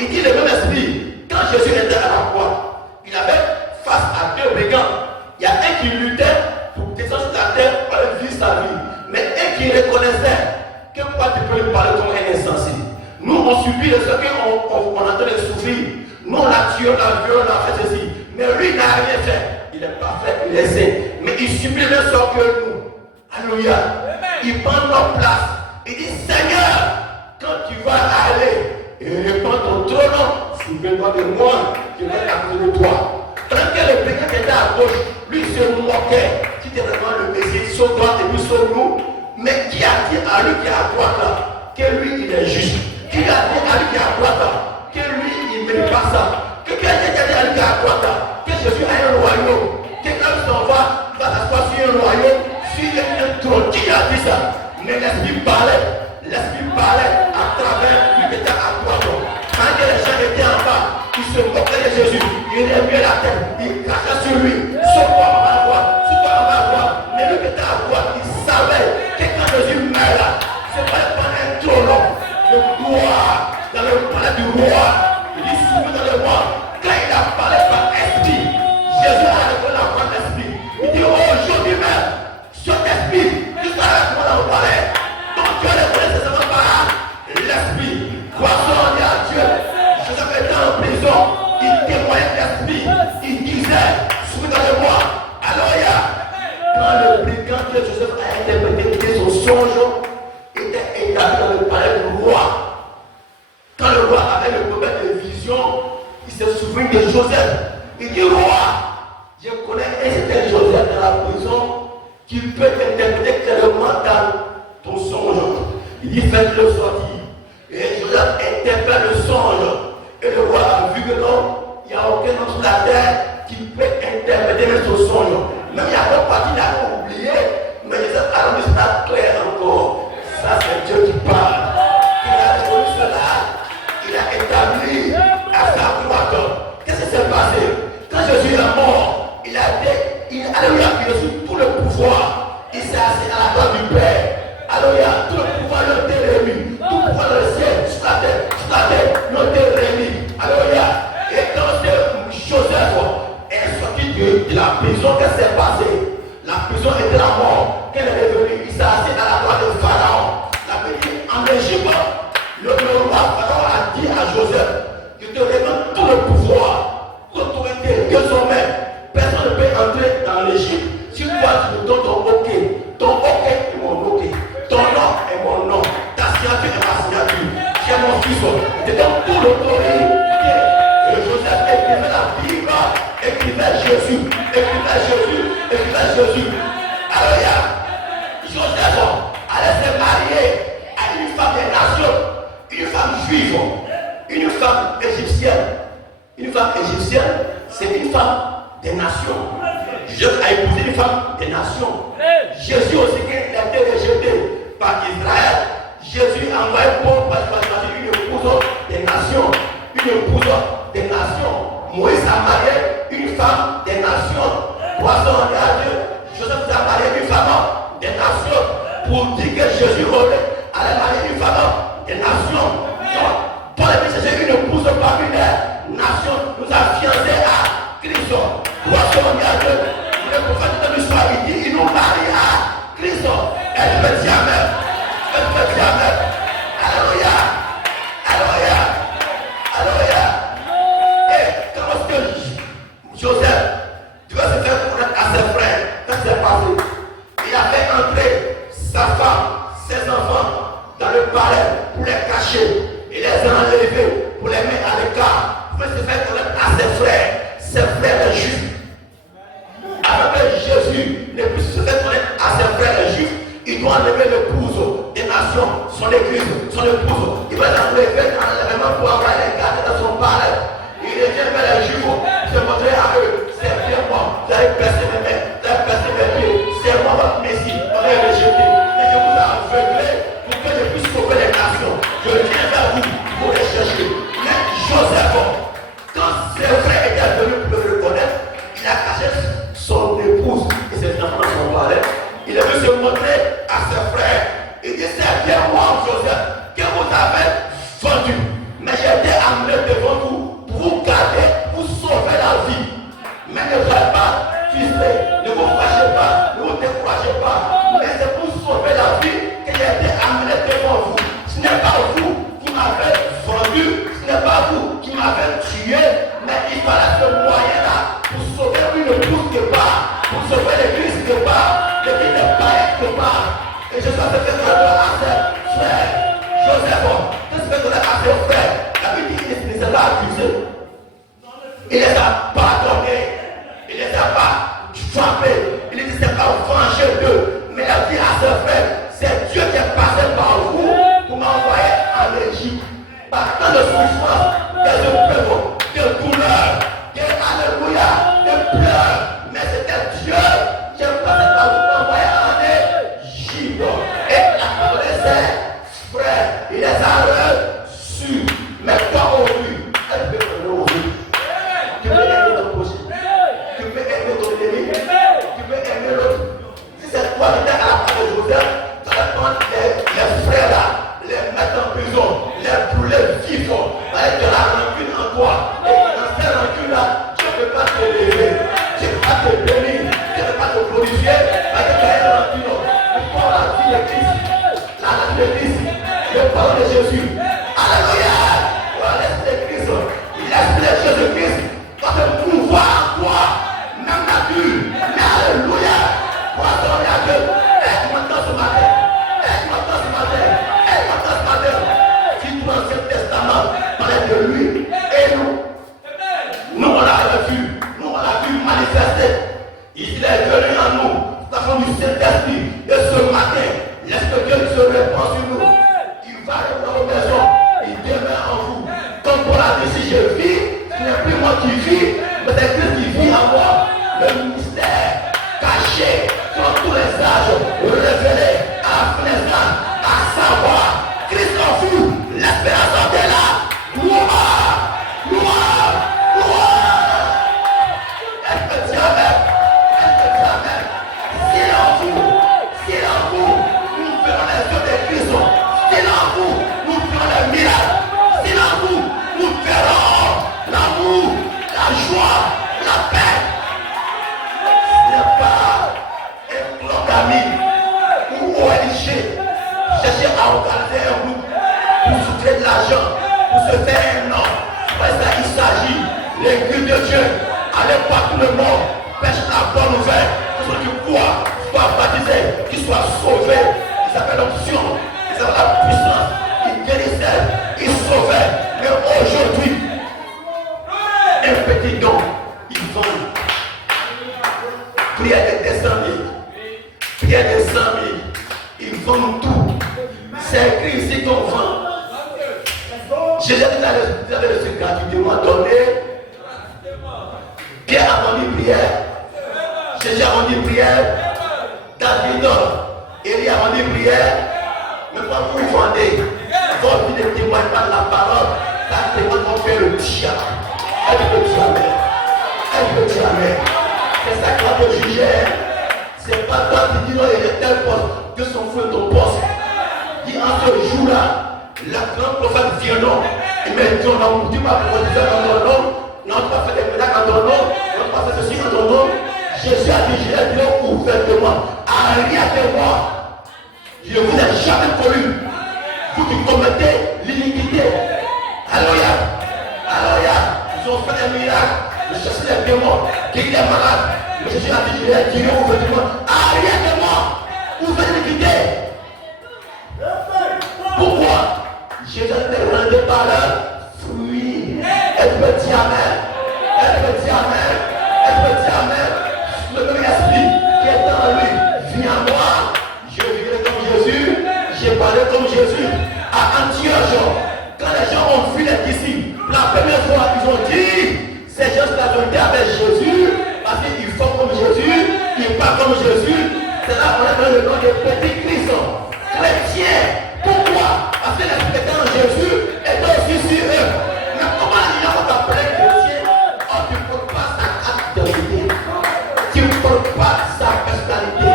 Il dit le même esprit. Quand Jésus était à la croix, il avait face à deux brigands. Il y a un qui luttait subit ce qu'on est en train de souffrir. Nous, on l'a tué, on l'a violé, on a fait ceci. Mais lui, il n'a rien fait. Il est parfait, il est saint. Mais il subit le même sort que nous. Alléluia. Il prend notre place. Il dit, Seigneur, quand tu vas aller et répandre ton trône, souviens-toi de moi, je vais t'amener de toi. Tant que le péché qui était à gauche, lui se moquait. Si tu es vraiment le Messie, sauve toi et puis sauve nous. Mais qui a dit à lui qui est à droite là, que lui il est juste? Qui a dit à lui qui est à droite là, que lui il ne mérite pas ça? Que quelqu'un a dit à lui qui est à droite là, que Jésus a un royaume? Que quand il s'en va s'asseoir sur un royaume, sur un trône? Qui a dit ça? Mais l'esprit parlait à travers lui qui était à droite. Quand les gens étaient en bas, ils se moquaient de Jésus, ils remuaient la tête, ils crachaient sur lui. Sauve-toi, on va le voir, sauve-toi, on va le voir. Mais lui qui était à droite, il savait que quand Jésus meurt là, c'est pas le palais d'un trône, le roi, dans le palais du roi. Il dit, souvenez-moi, quand il a parlé par esprit, Jésus a révélé la voix de l'esprit. Il dit, oh, aujourd'hui même, cet esprit, tu seras avec moi dans le palais. Donc Dieu le connaît seulement par l'esprit. Croissons à Dieu. Joseph était en prison, il témoignait de l'esprit, il disait, souvenez-moi, alléluia. Quand le brigand que Joseph a interprété son songe était établi dans le palais du roi. Quand le roi avait le problème de vision, il se souvient de Joseph. Il dit, roi, je connais un certain Joseph dans la prison qui peut interpréter clairement dans ton songe. Il dit, faites-le sortir. Et Joseph interprète le songe. Et le roi a vu que non, il n'y a aucun autre sur la terre qui peut interpréter même son songe. Même il y a d'autres parties qui l'ont oublié, mais Joseph a rendu ça clair encore. Ça, c'est Dieu qui parle. Il a répondu cela. Il a établi à sa droite. Qu'est-ce qui s'est passé? Quand Jésus est mort, il a reçu tout le pouvoir. Il s'est assis à la droite du Père. Alléluia, tout le pouvoir de remis. Tout le pouvoir de ciel, sur la terre, nous été remis. Alléluia. Et quand Joseph est sorti de la prison, qu'est-ce qui s'est passé? La prison était la mort. Qu'elle est revenue, il s'est assis à la droite de Pharaon. La petite en Égypte, le roi Pharaon a dit à Joseph, je te redonne tout le pouvoir, l'autorité, désormais. Personne ne peut entrer dans l'Égypte. Si toi tu me donnes ton ok est mon ok, ton nom est mon nom, ta signature est ma signature. J'ai mon fils, je te donne tout l'autorité. Et Joseph écrivait la Bible, écrivait Jésus. Alléluia. Joseph allait se marier à une femme des nations, une femme juive, une femme égyptienne. Une femme égyptienne, c'est une femme des nations. Joseph a épousé une femme des nations. Jésus aussi, qui a été rejeté par Israël, Jésus a envoyé pour choisir une épouse des nations. Moïse a marié une femme des nations. Croissons à Dieu. Joseph a marié une femme des nations pour dire que Jésus allait marier une femme des nations. Donc, pour les c'est une épouse parmi les nations, nous a fiancés à Christ. Croissons à Dieu. Le prophète de l'histoire, il dit, il nous marie à Christ. Elle fait jamais. Alléluia. Et comment est-ce que Joseph devait se faire connaître à ses frères? Quand c'est passé, il a fait entrer sa femme, ses enfants dans le palais pour les cacher. Il les a enlevés pour les mettre à l'écart. Pour se faire connaître à ses frères juifs. Avant que Jésus ne puisse se faire connaître à ses frères juifs, il doit enlever l'épouse des nations, son église, son épouse. Il va l'enlever dans l'enlèvement pour avoir les garder dans son palais. Il revient vers les juifs, il se montrer à eux, c'est bien moi, vous avez percé mes mains, vous avez percé mes pieds, c'est moi votre Messie, vous m'avez rejeté, et je vous ai aveuglé pour que je puisse sauver les nations. Je viens vers vous pour les chercher. Mais Joseph, quand ses frères étaient venus pour le reconnaître, il a caché son épouse et ses enfants dans son palais. Il est venu se montrer à ses frères. Il dit, c'est bien moi, Joseph, que vous avez vendu. Mais j'ai été amené devant vous Et je sois fait honneur à ses frères. Joseph, qu'est-ce que tu as fait aux frères? La Bible dit qu'il ne s'est pas accusé. Il les a pardonnés. Il les a pas frappés. Il ne s'est pas vengé d'eux. Mais il a dit à ses frères, c'est Dieu qui est passé par vous pour m'envoyer en Égypte. Par tant de souffrance, des épreuves, de douleur, de alléluia, de pleurs. Mais c'était Dieu qui est passé par vous pour m'envoyer en Égypte. Et la parole de ses frères, il les a reçus. Mais toi aujourd'hui, elle peut te reçu. Tu peux aimer ton prochain. Tu peux aimer ton ennemi. Tu peux aimer l'autre. Si c'est toi qui es à la part de Joseph, tu vas prendre les frères là, les mettre en prison, les brûler vifs, avec de la rancune en toi. Et dans cette rancune là, tu ne peux pas te lever, tu ne peux pas te bénir, tu ne peux pas te glorifier, parce que tu as une rancune. Mais pour la vie de Christ, la vie de Christ, le parole de Jésus. Alléluia! L'esprit de Christ, l'esprit de Jésus-Christ va te pouvoir en toi, même nature. Mais alléluia! Pour donner à Dieu, aide-moi dans ce matin, aide-moi dans ce matin, aide-moi dans ce matin. Si tout l'Ancien Testament parlait de lui et nous on l'a vu, nous on l'a vu manifester. Il est venu en nous, la forme du Saint-Esprit. Et ce matin, l'Esprit de Dieu se répand sur nous. Il va arriver dans nos maisons, il demeure en vous. Comme pour la vie, si je vis, ce n'est plus moi qui vis, mais c'est Christ qui vit en moi. Le mystère caché dans tous les âges, révélé à la connaissance, à savoir, Christ en vous, l'espérance en est là. Gloire, gloire, gloire. Est-ce que tu as même? Est-ce que tu as même? S'il en vous, nous verrons les yeux de Christ. S'il en vous, nous verrons les miracles. S'il en vous, nous verrons l'amour, la joie, la paix. Ce n'est pas un club d'amis ou ONG chercher à organiser un groupe pour souffler de l'argent, pour se faire un nom. Parce que il s'agit, l'Église de Dieu, aller partout le monde, prêcher la bonne nouvelle, que ceux qui croient soient baptisés, qu'ils soient sauvés. Ils appellent l'onction, ils appellent la puissance, ils guérissaient, ils sauvaient. Mais aujourd'hui, un petit don, ils vendent. Prière de 200 000, prière de 100 000, ils vendent tout. C'est écrit ici qu'on vend. Jésus avait reçu gratuitement donné. Pierre a rendu prière. Jésus a rendu prière. David, Élie a rendu prière. Mais quand vous vendez, votre vie ne témoigne pas de la parole, ça témoigne qu'on fait le diable. Elle peut dire amen. Elle peut dire amen. C'est ça qui va te juger. C'est pas toi qui dis non, il est tel poste que son feu ton poste. Dis en ce jour-là, la grande prophète vient non. Il me dit on a dit pas pour dire dans ton nom. Non, tu vas faire des miracles en ton nom. Non, tu vas faire ceci en ton nom. Jésus a dit, je l'ai dit ouvertement. Arrêtez-moi. Je ne vous ai jamais connu. Vous qui commettez l'iniquité. Alléluia. Alléluia. Ils ont fait des miracles. Ils cherchent les démons. Qui est malade. Mais Jésus a dit, je l'ai dit ouvertement. Arrêtez-moi. Ouvrez l'iniquité. Pourquoi? Jésus est rendu par le fruit. Elle peut dire amen. Elle peut dire amen. Elle peut dire amen. Le même esprit qui est dans lui vient à moi. Je vivrai comme Jésus. J'ai parlé comme Jésus. À Antioche, quand les gens ont vu les disciples, la première fois ils ont dit, ces gens-là ont été avec Jésus, parce qu'ils font comme Jésus, ils parlent comme Jésus. C'est là qu'on a donné le nom de petit Christ. Chrétien. Pourquoi? Parce que l'esprit était en Jésus était aussi sur eux. Mais comment les gens vont t'appeler chrétien? Oh, tu ne portes pas sa carte d'identité. Tu ne portes pas sa personnalité.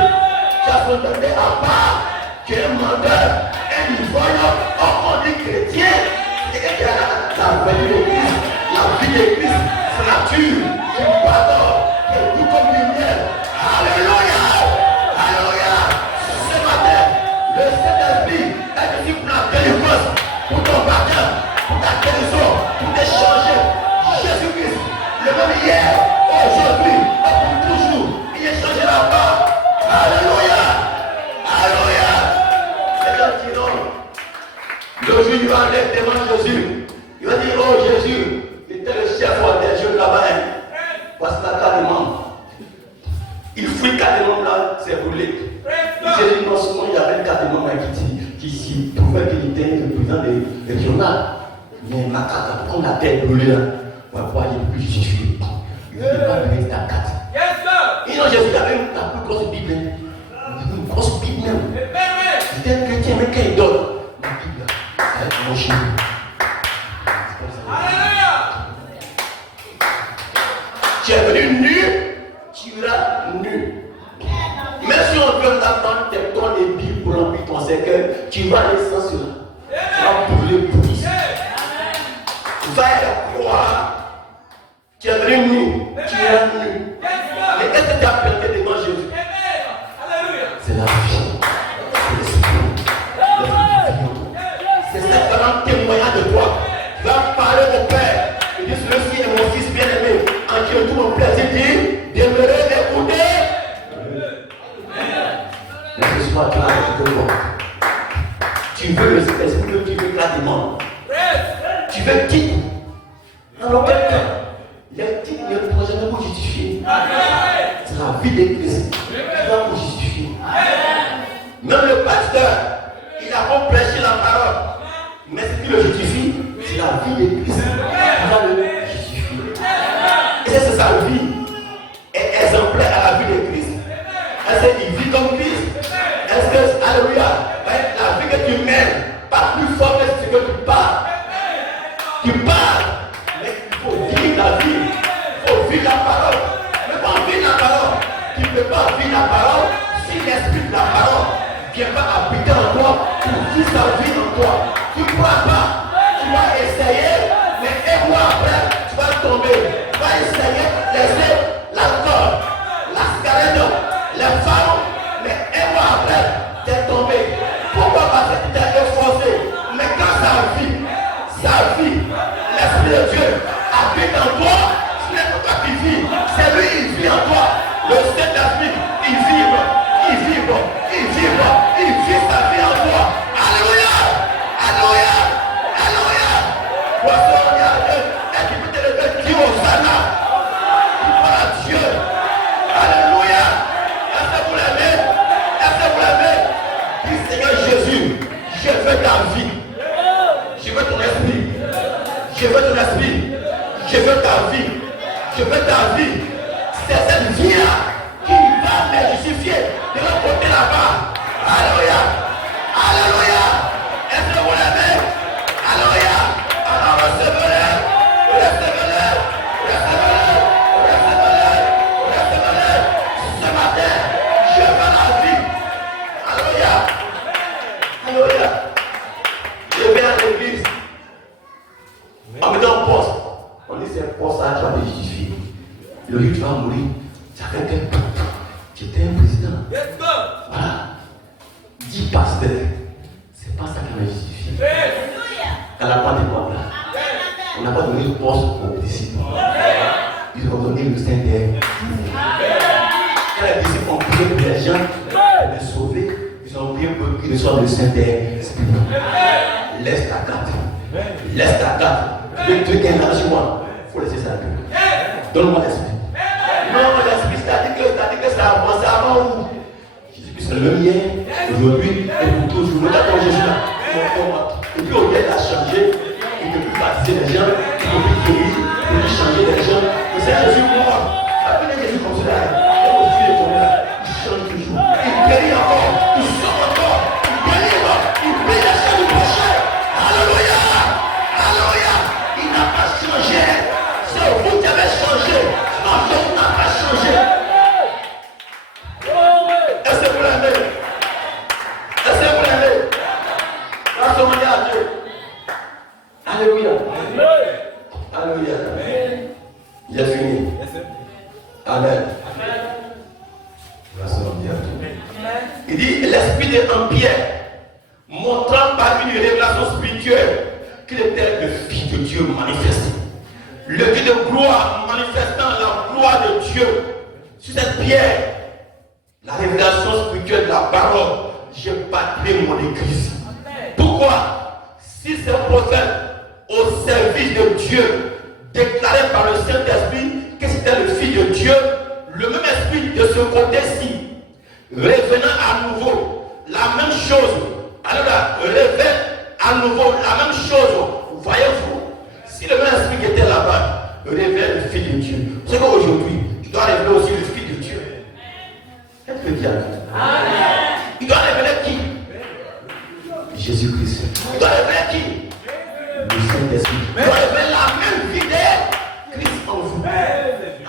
Tu as son donné à part. Tu es un menteur, un ivoire. Oh, on dit chrétien. C'est la vie de Christ. La vie de Christ, c'est la nature. Tu pardonnes. Tu es tout comme lumière. Alléluia. Alléluia. Ce matin, le Saint-Esprit est venu pour la délivrance, pour ton baptême, pour ta guérison, pour t'échanger. Jésus-Christ, le même hier, aujourd'hui, et pour toujours, il est changé la part. Alléluia. Alléluia. démons là s'est brûlé. J'ai dit non seulement il y avait 4 démons qui trouvaient qu'il était le président des régionales. Mais ma carte, comme la terre brûlée là, on va pouvoir dire plus justifié. Il ne pas donner ta carte. Et non, Jésus avait la plus grosse Bible. Une grosse Bible même. C'était un chrétien, mais quand il donne la Bible, avec mon chien. Tu es venu nu, tu iras nu. Même si on veut t'apprendre tes tonnes de Bible pour remplir ton cercueil, tu vas aller sans cela. Tu vas brûler pour ici. Va à la croix. Tu es venu nu, tu iras nu. Mais qu'est-ce que tu as planté devant Jésus? C'est la vie. C'est l'esprit. C'est cette parole témoignant de toi. Va parler au Père. Il dit, celui-ci est mon fils bien-aimé. En qui tout mon plaisir dit, demeurez l'écouter. Mais ce soir, tu as de toi. Tu veux le esprit que tu veux la demande. Tu veux quitter. Alors quelqu'un, les titres ne pourront jamais vous justifier. C'est la vie de Christ qui va vous justifier. Même le pasteur, il a beau prêcher la parole, mais ce qui le justifie, c'est la vie de Christ qui va le justifier. Et c'est sa vie est exemplaire à la vie de Christ. Est-ce qu'il vit comme Christ? Est-ce que, alléluia, la vie que tu mènes, pas plus fort que ce que tu parles. Tu parles, mais il faut vivre la vie, il faut vivre la parole. Mais pour vivre la parole, tu ne peux pas vivre la parole si l'esprit de la parole ne vient pas habiter en toi pour vivre sa vie en toi. Tu ne pourras pas, tu vas essayer, mais un mois après, tu vas tomber. Tu vas essayer, laisser l'alcool, la cigarette, les femmes, mais un mois après, tu es tombé. Pourquoi? Parce que tu t'es efforcé. Mais quand ça vit, l'Esprit de Dieu habite en toi, ce n'est pas toi qui vis, c'est lui qui vit en toi. Le Saint-Esprit, il vibre sa vie en toi. Alléluia, alléluia, alléluia. Voici on y a un qui peut te lever, qui Hosanna, qui parle à Dieu. Alléluia. Est-ce que vous l'aimez? Est-ce que vous l'aimez? Dis Seigneur Jésus, je veux ta vie. Je veux ton esprit. Je veux ton esprit. Je veux ta vie. Je veux ta vie. C'est cette vie-là qui va me justifier de l'autre côté là-bas. Alléluia. Alléluia. Est-ce que vous l'aimez? Alléluia. Alors recevez-le. Recevez-le. Recevez-le. Recevez-le. Recevez-le. Ce matin, je veux la vie. Alléluia. Alléluia. Je vais à l'église. On me donne un poste. On dit c'est un poste là, tu vas te justifier. Le jour où tu vas mourir, tu as quelqu'un. Tu étais un président. Voilà. 10 pasteurs. C'est pas ça qui m'a justifié. Elle n'a pas de quoi là. On n'a pas donné le poste aux disciples. Ils ont donné le Saint-Esprit. Quand les disciples ont prié pour les gens, pour les sauver, ils ont prié pour qu'ils reçoivent le Saint-Esprit. Laisse ta carte. Laisse ta carte. Je veux qu'il y ait un chez moi. Il faut laisser ça. Donne-moi l'esprit. Non, l'esprit, c'est-à-dire que ça a avancé avant où Jésus-Christ c'est le même hier, aujourd'hui et pour toujours. Mais d'accord, Jésus là. Et puis au lieu il a changé, il ne peut plus baptiser les gens, il ne peut plus guérir, il ne peut plus changer les gens. Mais c'est Jésus mort. Appelez Jésus comme cela. Il change toujours. Il guérit encore. Il sort encore. Il guérit encore. Il paye la chair du péché. Alléluia. Alléluia. Il n'a pas changé. C'est vous qui avez changé. Non, Dieu n'a pas changé. Est-ce que vous l'aimez? Est-ce que vous l'aimez? Grâce au monde à Dieu. Alléluia. Alléluia. J'ai fini. Amen. Grâce au monde à Dieu. Il dit l'esprit de Pierre, montrant par une révélation spirituelle qu'il était le Fils de Dieu manifesté. Le Dieu de gloire manifestant la gloire de Dieu sur cette pierre. La révélation spirituelle de la parole, je bâtirai mon église. Pourquoi? Si c'est un prophète au service de Dieu, déclaré par le Saint-Esprit que c'était le Fils de Dieu, le même esprit de ce côté-ci revenant à nouveau, la même chose. Alors là, révèle à nouveau la même chose. Voyez-vous, si le même esprit qui était là-bas révèle le Fils de Dieu, c'est qu'aujourd'hui, il doit révéler aussi le Fils de Dieu. Qu'est-ce que Dieu a dit? Il doit révéler qui? Jésus-Christ. Il doit révéler qui? Le Saint-Esprit. Il doit révéler la même vie de Christ en vous.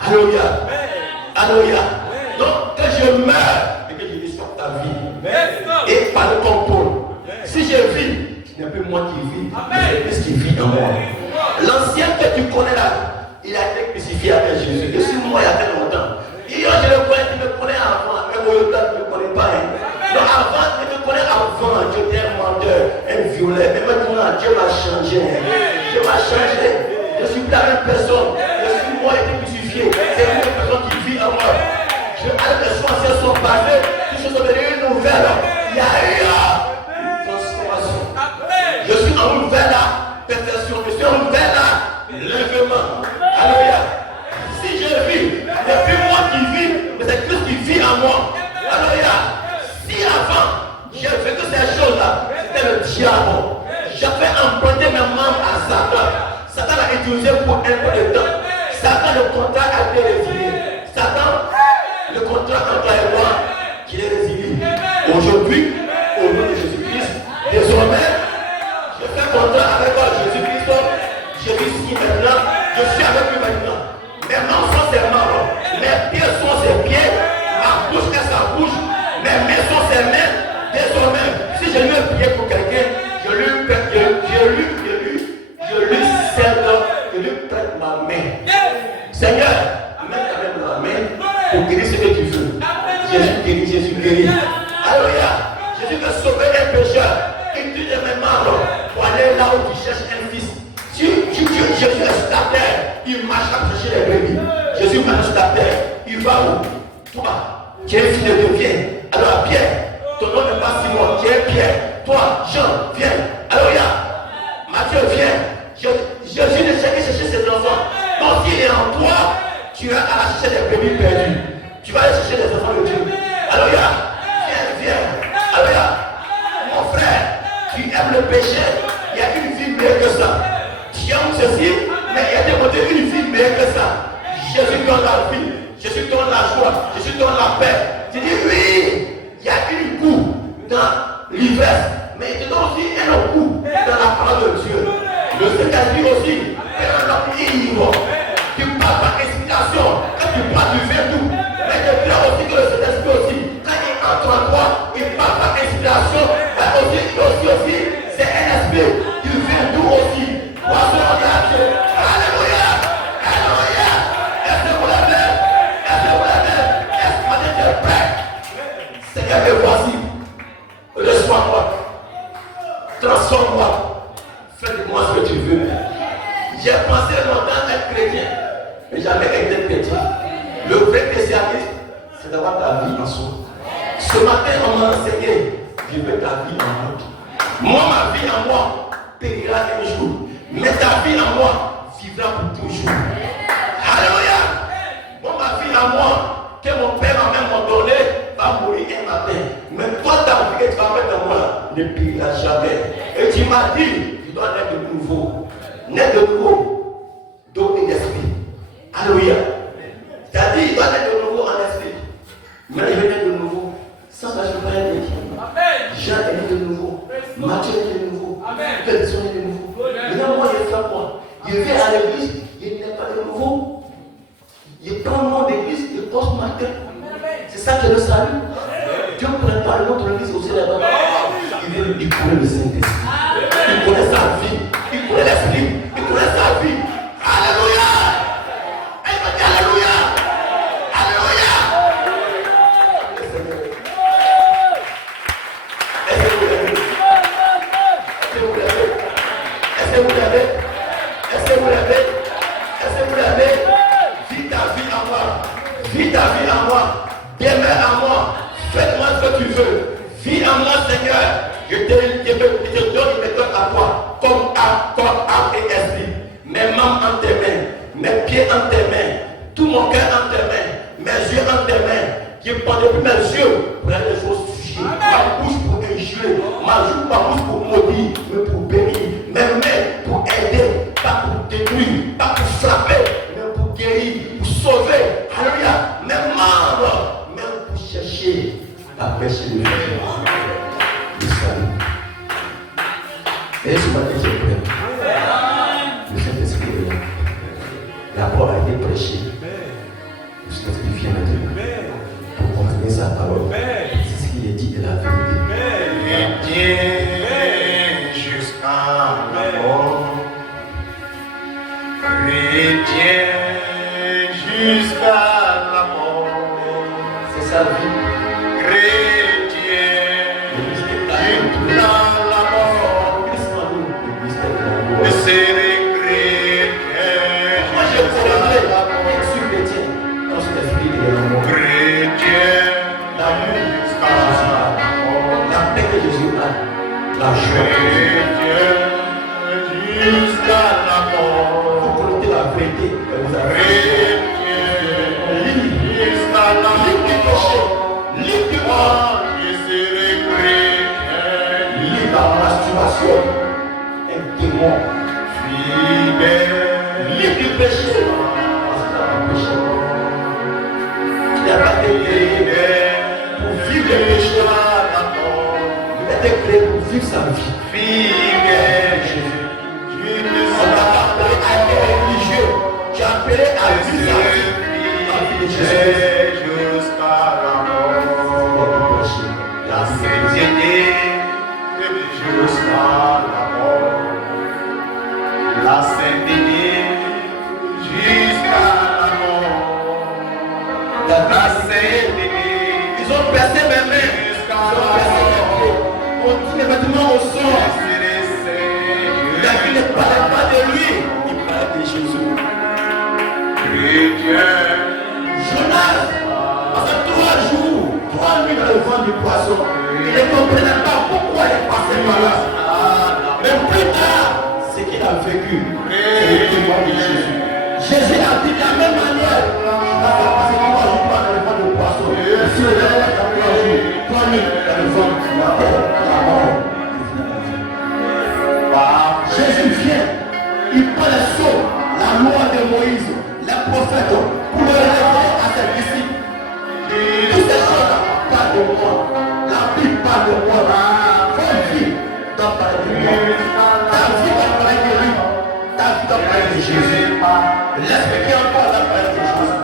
Alléluia. Alléluia. Donc, que je meurs et que je restaure ta vie. Et par le contrôle. Si je vis, ce n'est plus moi qui vis, mais c'est Christ qui vit en moi. L'ancien que tu connais là, il a été crucifié avec Jésus. Je suis mort il y a très longtemps. Et je le connais, tu me connais avant, mais moi, tu ne me connais pas. Donc avant, tu me connais avant, tu étais un menteur, un violet. Mais maintenant, Dieu m'a changé. Dieu m'a changé. Je suis plus la même personne. Je suis mort et été crucifié. C'est une personne qui vit en moi. Les choses anciennes sont passées, les choses sont devenues nouvelles. Il y a eu une transformation. Je suis en nouvelle perfection. Je suis en nouvelle lèvement. Alléluia. Si je vis, ce n'est plus moi qui vis, mais c'est Christ qui vit en moi. Alléluia. Si avant, j'ai vécu ces choses-là, c'était le diable. J'avais emprunté mes membres à Satan. Satan l'a utilisé pour un peu de temps. Satan, le contrat a été résilié. Satan, le contrat entre toi et moi, qu'il est résilié. Aujourd'hui, au nom de Jésus-Christ, désormais, je fais contrat avec toi, Jésus-Christ. Jésus ici maintenant, je suis avec lui maintenant. Mes mains sont ses membres, mes pieds sont ses pieds, ma bouche est sa bouche, mes mains sont ses mains. Désormais, si je lui ai prié pour quelqu'un, je lui prête ma main. Seigneur, mets quand même la main pour guérir ce que tu veux. Jésus guérit. Alléluia. Jésus veut sauver un pécheur. Utilise mes membres pour aller là où tu cherches un fils. Jésus est sur la terre, il marche à chercher les brebis. Jésus marche sur la terre, il va où? Toi, tu es fils de Dieu, viens. Alors Pierre, ton nom n'est pas Simon, tu es Pierre. Toi, Jean, viens. Alléluia. Matthieu, viens. Jésus ne cherche chercher ses enfants. Donc s'il est en toi, tu vas aller chercher les brebis perdus. Tu vas aller chercher les enfants de Dieu. Alléluia. Viens. Alléluia. Mon frère, tu aimes le péché. Il y a une vie meilleure que ça. Tu aimes ceci, mais il y a démontré une vie meilleure que ça. Jésus donne la vie. Jésus donne la joie. Jésus donne la paix. Tu dis oui, il y a une goût dans l'ivresse, mais il te donne aussi un autre goût dans la parole de Dieu. Le Saint-Esprit aussi est un homme ivre. Tu parles par inspiration. Quand tu parles, tu fais tout. Mais je dis aussi que le Saint-Esprit aussi, quand il entre en toi, il parle par inspiration. Mais aussi, c'est un esprit. Tu fais tout aussi. Poisson de Dieu. Alléluia. Alléluia. Est-ce que vous l'avez? Est-ce que vous l'avez? Est-ce que vous êtes prêt? Seigneur, me voici. Reçois-moi. Transforme-moi. Fais de moi ce que tu veux. J'ai pensé longtemps être chrétien, mais jamais été chrétien. Le vrai christianisme, c'est d'avoir ta vie en soi. Ce matin, on m'a enseigné, je veux ta vie en moi. Moi, ma vie en moi périra un jour, mais ta vie en moi vivra pour toujours. Alléluia. Moi, ma vie en moi, que mon père m'a même donné, va mourir un matin. Mais toi, ta vie que tu vas mettre en moi ne périra jamais. Et tu m'as dit, tu dois naître de nouveau. Naître de nouveau, d'eau et d'esprit. Alléluia. C'est-à-dire, il doit naître de nouveau en esprit. Mais il veut naître de nouveau. Sans ça, je ne peux pas être chrétien. Jean est né de nouveau. Matthieu est né de nouveau. Personne est né de nouveau. Maintenant, moi, je fais quoi? Je vais à l'église, je n'ai pas de nouveau. Je prends le nom d'église, je pose ma tête. C'est ça que le salut. Dieu prépare notre église au ciel là-bas. Il connaît le Saint-Esprit. Il connaît sa vie. Il connaît l'esprit. Il connaît sa vie. Alléluia. Elle me dit Alléluia. Alléluia. Est-ce que vous l'avez? Est-ce que vous l'avez? Est-ce que vous l'avez? Est-ce que vous l'avez? Est-ce que vous l'avez? Vis ta vie en moi. Vis ta vie en moi. Demeure en moi. Fais-moi ce que tu veux. Vis en moi, Seigneur. Je te donne mes corps à toi, comme corps, âme et esprit. Mes mains en tes mains, mes pieds en tes mains, tout mon cœur en tes mains, mes yeux en tes mains. Qui prend depuis mes yeux pour faire des choses figées. Ma bouche pour injurer. Ma bouche pour maudire, mais pour bénir. Mes mains pour aider, pas pour détruire, pas pour frapper, mais pour guérir, pour sauver. Alléluia. Mes membres, même pour chercher à prêcher le salut. Et ce matin, je prie. Le Saint-Esprit est là. L'apôtre a été prêché. Le Saint-Esprit vient maintenant pour confirmer sa parole. C'est ce qu'il est dit de la vérité. Chrétien jusqu'à la mort. Chrétien jusqu'à la mort. C'est sa vie. Chrétien jusqu'à la mort. Le C'est les chrétiens jusqu'à la mort. Chrétien jusqu'à la mort. La paix que Jésus a, la joie que Jésus Chrétien jusqu'à la a. mort. Vous connaissez la vérité que vous avez. Chrétien jusqu'à la mort. Libre du monde. Je serai chrétien. Libre la masturbation. Un démon. Fidèle. Libre du péché. Parce qu'il a un péché. Il n'a pas été créé pour vivre le péché. Il a été créé pour vivre sa vie. Fidèle. On t'a pas appelé à être religieux. Tu as appelé à vivre sa vie. La vie de Jésus. Jusqu'à la mort. La sainteté jusqu'à la mort. La sainteté jusqu'à la mort. La sainteté. Ils ont percé mes mains. Ils ont percé mes pieds. On dit les vêtements au sang. David ne parlait pas de lui. Il parlait de Jésus. Chrétien. Jonas, après 3 jours, 3 nuits dans le ventre du poisson, il ne comprenait pas pourquoi il est passé par là. Mais plus tard, ce qu'il a vécu, c'est le témoin de Jésus. Jésus a dit de la même manière. Parce que 3 jours dans le ventre du poisson, si le dernier a 3 jours, 3 nuits dans le ventre du poisson, la mort. Jésus vient, il prend les sceaux, la loi de Moïse, les prophètes, pour le révéler à ses disciples. Toutes ces choses parlent de moi. La Bible parle de moi. Votre vie doit parler de moi. Ta vie doit parler de lui. Ta vie doit parler de Jésus. L'esprit qui encore doit parler de Jésus.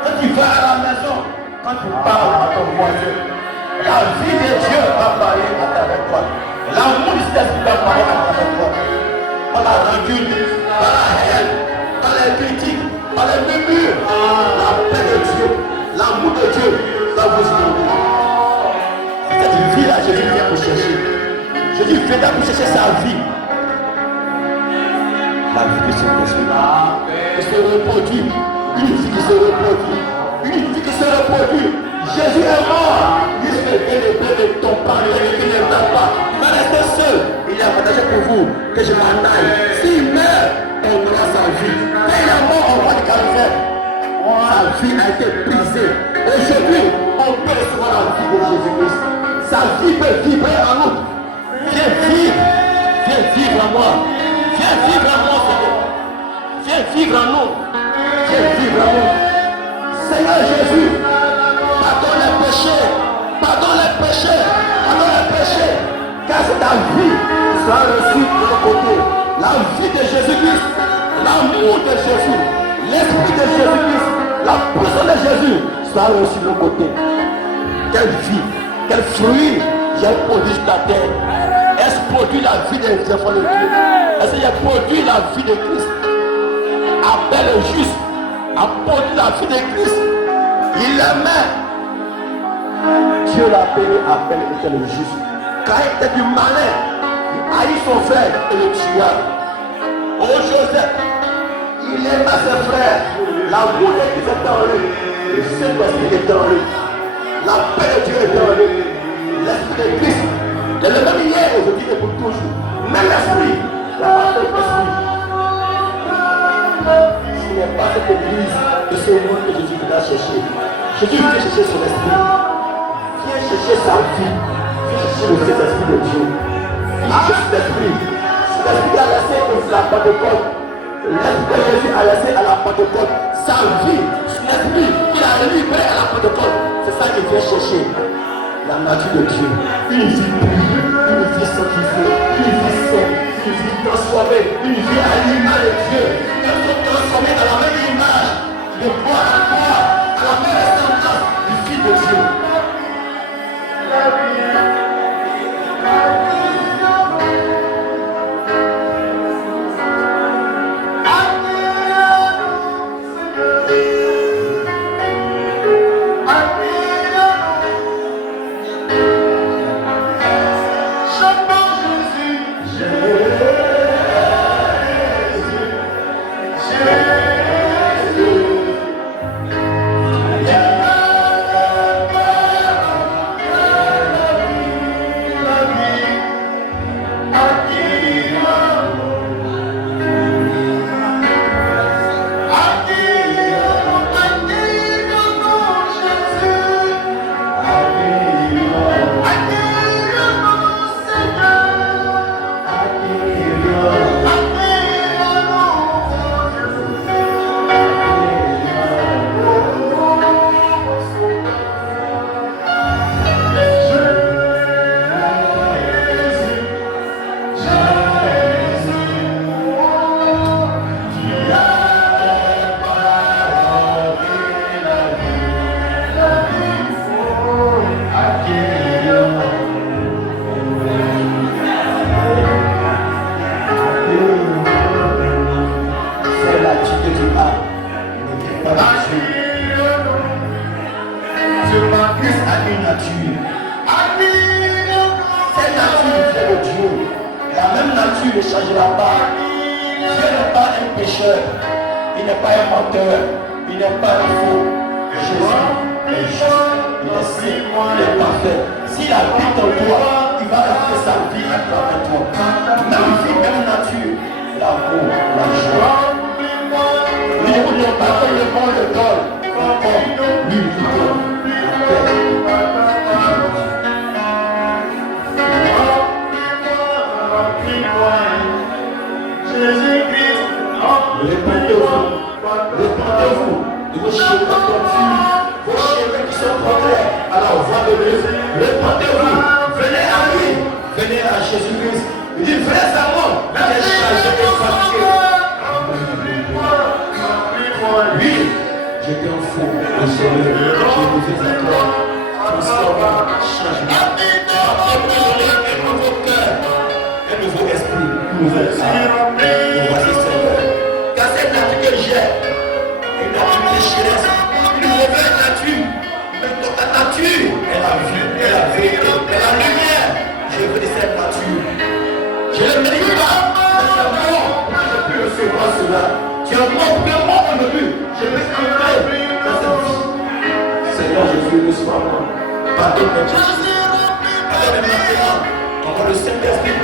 Quand tu vas à la maison, quand tu parles à ton voisin, la vie de Dieu va parler à travers toi. L'amour du Saint-Esprit va parler à travers toi. Par la rancune, par la haine, par les critiques, par les murmures, la paix de Dieu, l'amour de Dieu va vous inonder. Cette vie-là, Jésus vient pour chercher. Jésus vient pour chercher sa vie. La vie de Saint-Esprit qui se reproduit. Une vie qui se reproduit. Une vie qui se reproduit. Jésus est mort. Il se fait de ton père, il ne meurt pas. Il va rester seul. Il est avantageux pour vous que je m'en aille. S'il meurt, on aura sa vie. Quand il est mort, on va le calvaire. Sa vie a été brisée. Aujourd'hui, on peut recevoir la vie de Jésus-Christ. Sa vie peut vibrer en nous. Viens vivre. Viens vivre en moi. Viens vivre en moi, Seigneur. Viens vivre en nous. Viens vivre en nous. Seigneur Jésus, pardonne les péchés. Pardonne les péchés. Pardonne les péchés. Car c'est ta vie qui sera reçue de l'autre côté. La vie de Jésus-Christ. L'amour de Jésus. L'esprit de Jésus-Christ. La personne de Jésus sera reçue de l'autre côté. Quelle vie, quel fruit j'ai produit sur la terre. Est-ce produit la vie des enfants de Dieu? Est-ce que j'ai produit la vie de Christ? Abel le juste a produit la vie de Christ. Il l'aimait. Dieu l'a appelé Abel était le juste. Quand il était du malin, il haït son frère et le tua. Oh Joseph, il aimait ses frères. L'amour de Christ était en lui. Le Saint-Esprit était en lui. La paix de Dieu était en lui. L'Esprit de Christ. C'est le même hier, aujourd'hui et pour toujours. Même l'Esprit. La parole de l'Esprit. Ce n'est pas cette église de ce monde que Jésus vient chercher. Jésus vient chercher son esprit. Viens chercher sa vie. Viens chercher le Saint-Esprit de Dieu. Viens chercher cet esprit. Cet esprit a laissé la Pentecôte. L'esprit que Jésus a laissé à la Pentecôte. Sa vie, son esprit qu'il a libéré à la Pentecôte. C'est ça qu'il vient chercher. La nature de Dieu. Une vie pure, une vie sanctifiée, une vie sainte, une vie transformée, une vie à l'image de Dieu. Elles sont transformées dans la même image. De quoi à quoi, à la même semblance du Fils de Dieu. Ne changera pas. Dieu n'est pas un pécheur, il n'est pas un menteur, il n'est pas un faux. Jésus est juste, il est saint, il est parfait. S'il habite en toi, il va rester sa vie à travers toi. Même vie, même nature, l'amour, la joie. Lui, il ne pas que le monde le donne, encore lui, il donne la paix. Répondez-vous de vos cheveux confus, vos cheveux qui sont contraires à la voix de Dieu. Répondez-vous, venez à lui, venez à Jésus-Christ. Il dit, venez à moi, venez changer et fatigué. Oui, j'étais un fou, le Seigneur, je vous fais à toi. Transforme, changement. Un nouveau cœur, un nouveau esprit, une nouvelle âme. Voici Seigneur. Car cette nature que j'ai, une nature déchiresse, une mauvaise nature, mais dans ta nature, elle a vu, elle a vérité, elle a lumière. Je veux de cette nature. Je ne mérite pas, mais c'est bon. Je peux recevoir cela. Tu as mort pour que moi aujourd'hui. Je vais entrer dans cette vie. Seigneur Jésus, reçois-moi. Pardonne mes péchés. Pardonne mes maintenant. Envoie le Saint-Esprit.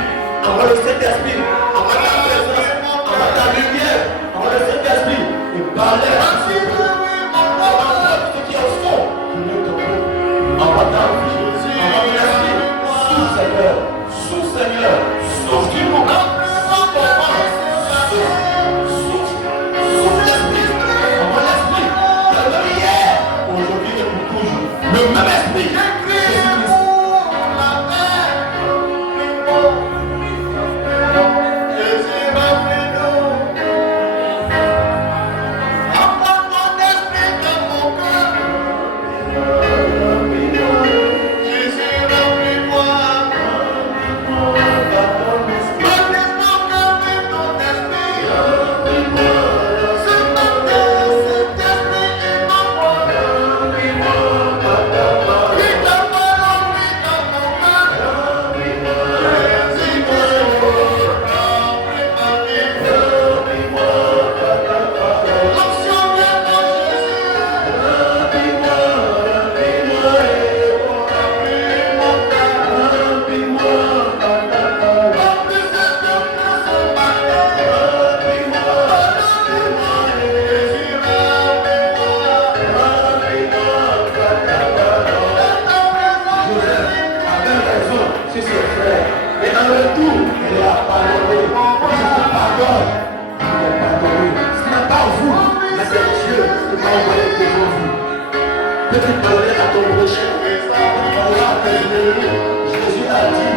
Envoie le Saint-Esprit. Envoie ta présence. Envoie ta lumière. Envoie le Saint-Esprit. Et parlez à ceux qui en font. Envoie ta vie. Envoie ton esprit. Souffle Seigneur. Souffle Seigneur. Souffle du monde. Le même esprit. Jésus a dit,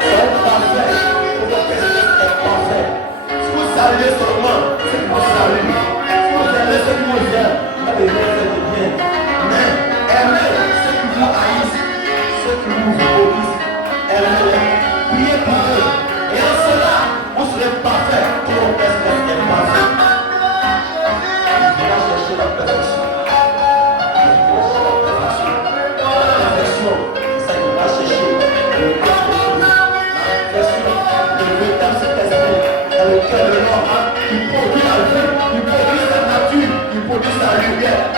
soyez parfait, pour que Christ est parfait. Si vous saluez seulement, c'est que vous saluez. Si vous aimez ceux qui vous aiment, vous avez bien fait de bien. Mais aimez ceux qui vous haïssent, ceux qui vous obéissent. Aimez-les, priez pour eux. Et en cela, vous serez parfait, pour que Christ est parfait. Il viendra chercher la perfection.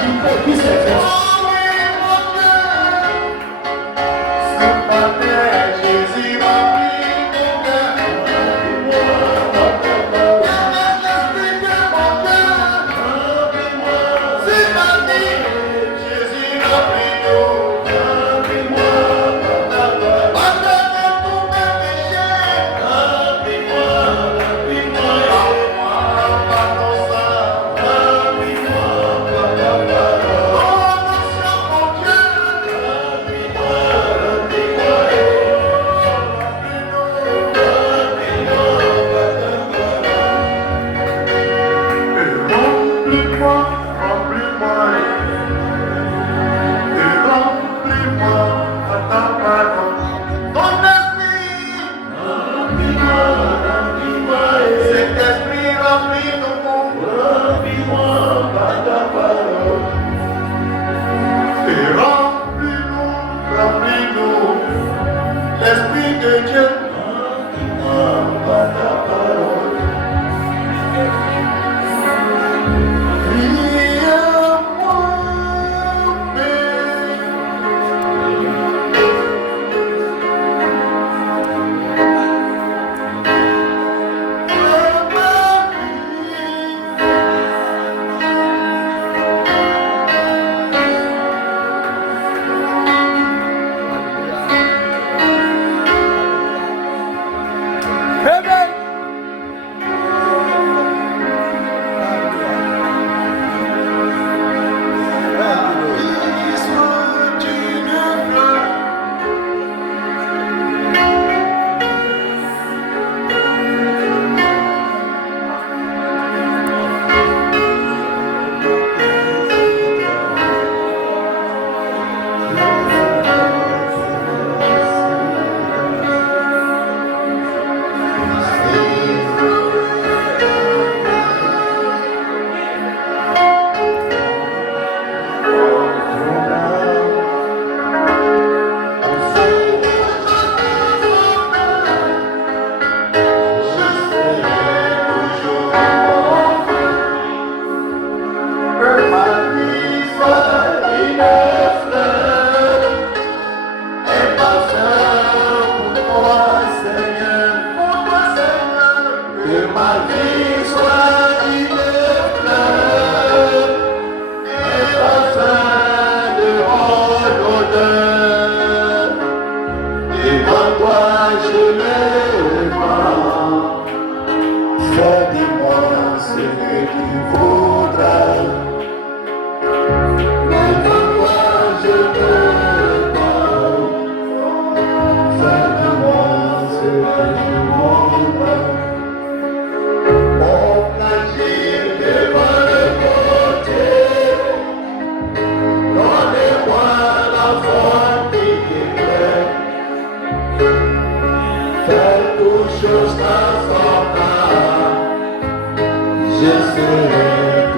Il produit ses forces. Je serai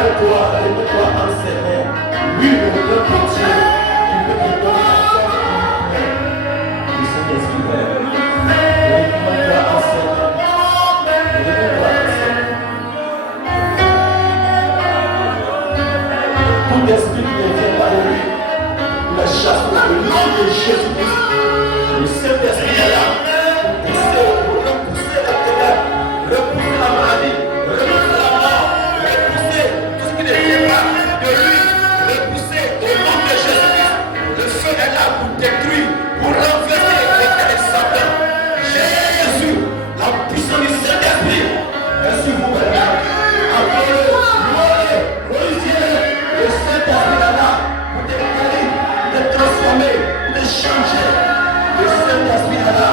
Lève-toi, lève-toi en ses mains. Lui, le portier, qui peut te donner la force et la paix. Le Saint-Esprit est lève-toi en ses mains. Lève-toi en ses mains. Tout esprit qui ne vient pas de lui, la chasse au nom de Jésus-Christ. Le Saint-Esprit est là pour repousser la ténèbre, repousser la maladie, repousser la mort, repousser tout ce qui ne vient pas de lui, repousser au nom de Jésus-Christ. Le feu est là pour détruire, pour renverser les Satan. Jésus, la puissance du Saint-Esprit est sur vous maintenant. Appelez, louez, glorifiez le Saint-Esprit est là pour te guérir, pour te transformer, pour te changer. Le Saint-Esprit est là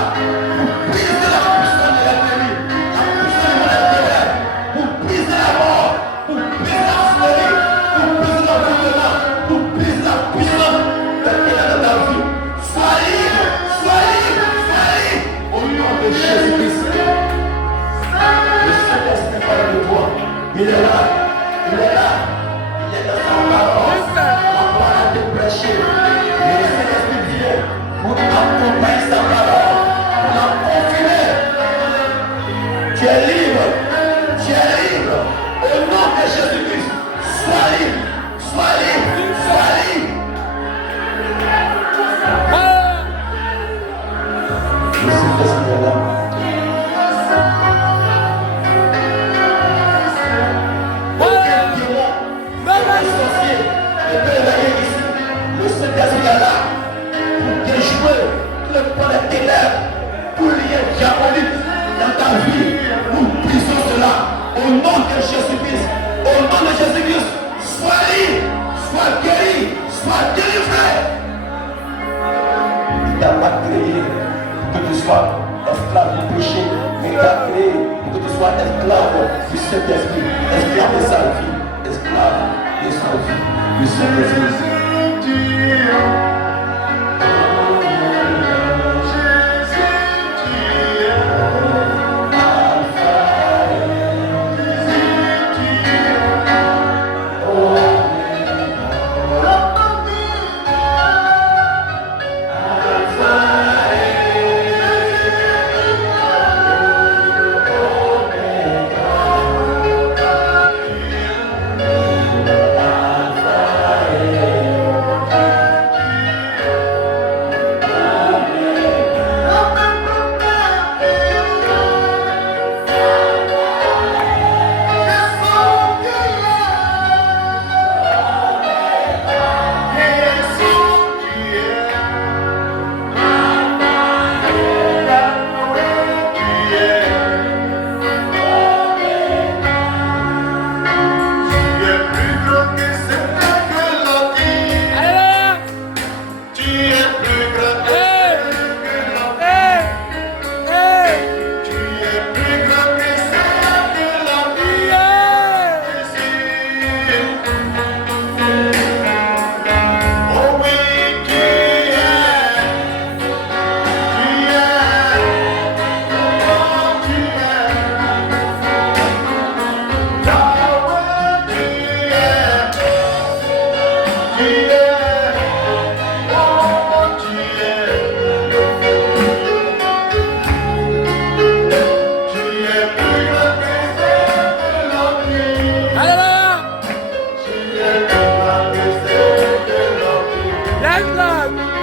pour briser la puissance de l'ennemi, la puissance de la terre, pour briser la mort, pour briser la folie, pour briser l'avortement, pour briser la puissance de ténèbres dans ta vie. Sois libre, sois libre, sois libre au nom de Jésus-Christ. Le Saint-Esprit parle de toi. Il est là, il est là, il est dans sa parole. La parole a été prêchée. Le Saint-Esprit vient pour accompagner sa parole, pour la confirmer. Tu es libre, tu es libre. Au nom de Jésus-Christ, sois libre, sois libre, sois libre. Le Saint-Esprit est là. Le Saint-Esprit est là pour déjouer tout le plan des ténèbres, tout lien diabolique dans ta vie. Nous brisons cela au nom de Jésus-Christ. Au nom de Jésus-Christ, sois libre, sois guéri, sois délivré. Il t'a pas créé pour que tu sois esclave du péché, mais il t'a créé pour que tu sois esclave du Saint-Esprit, esclave de sa vie, esclave de sa vie, du Saint-Esprit. Yes, Lord.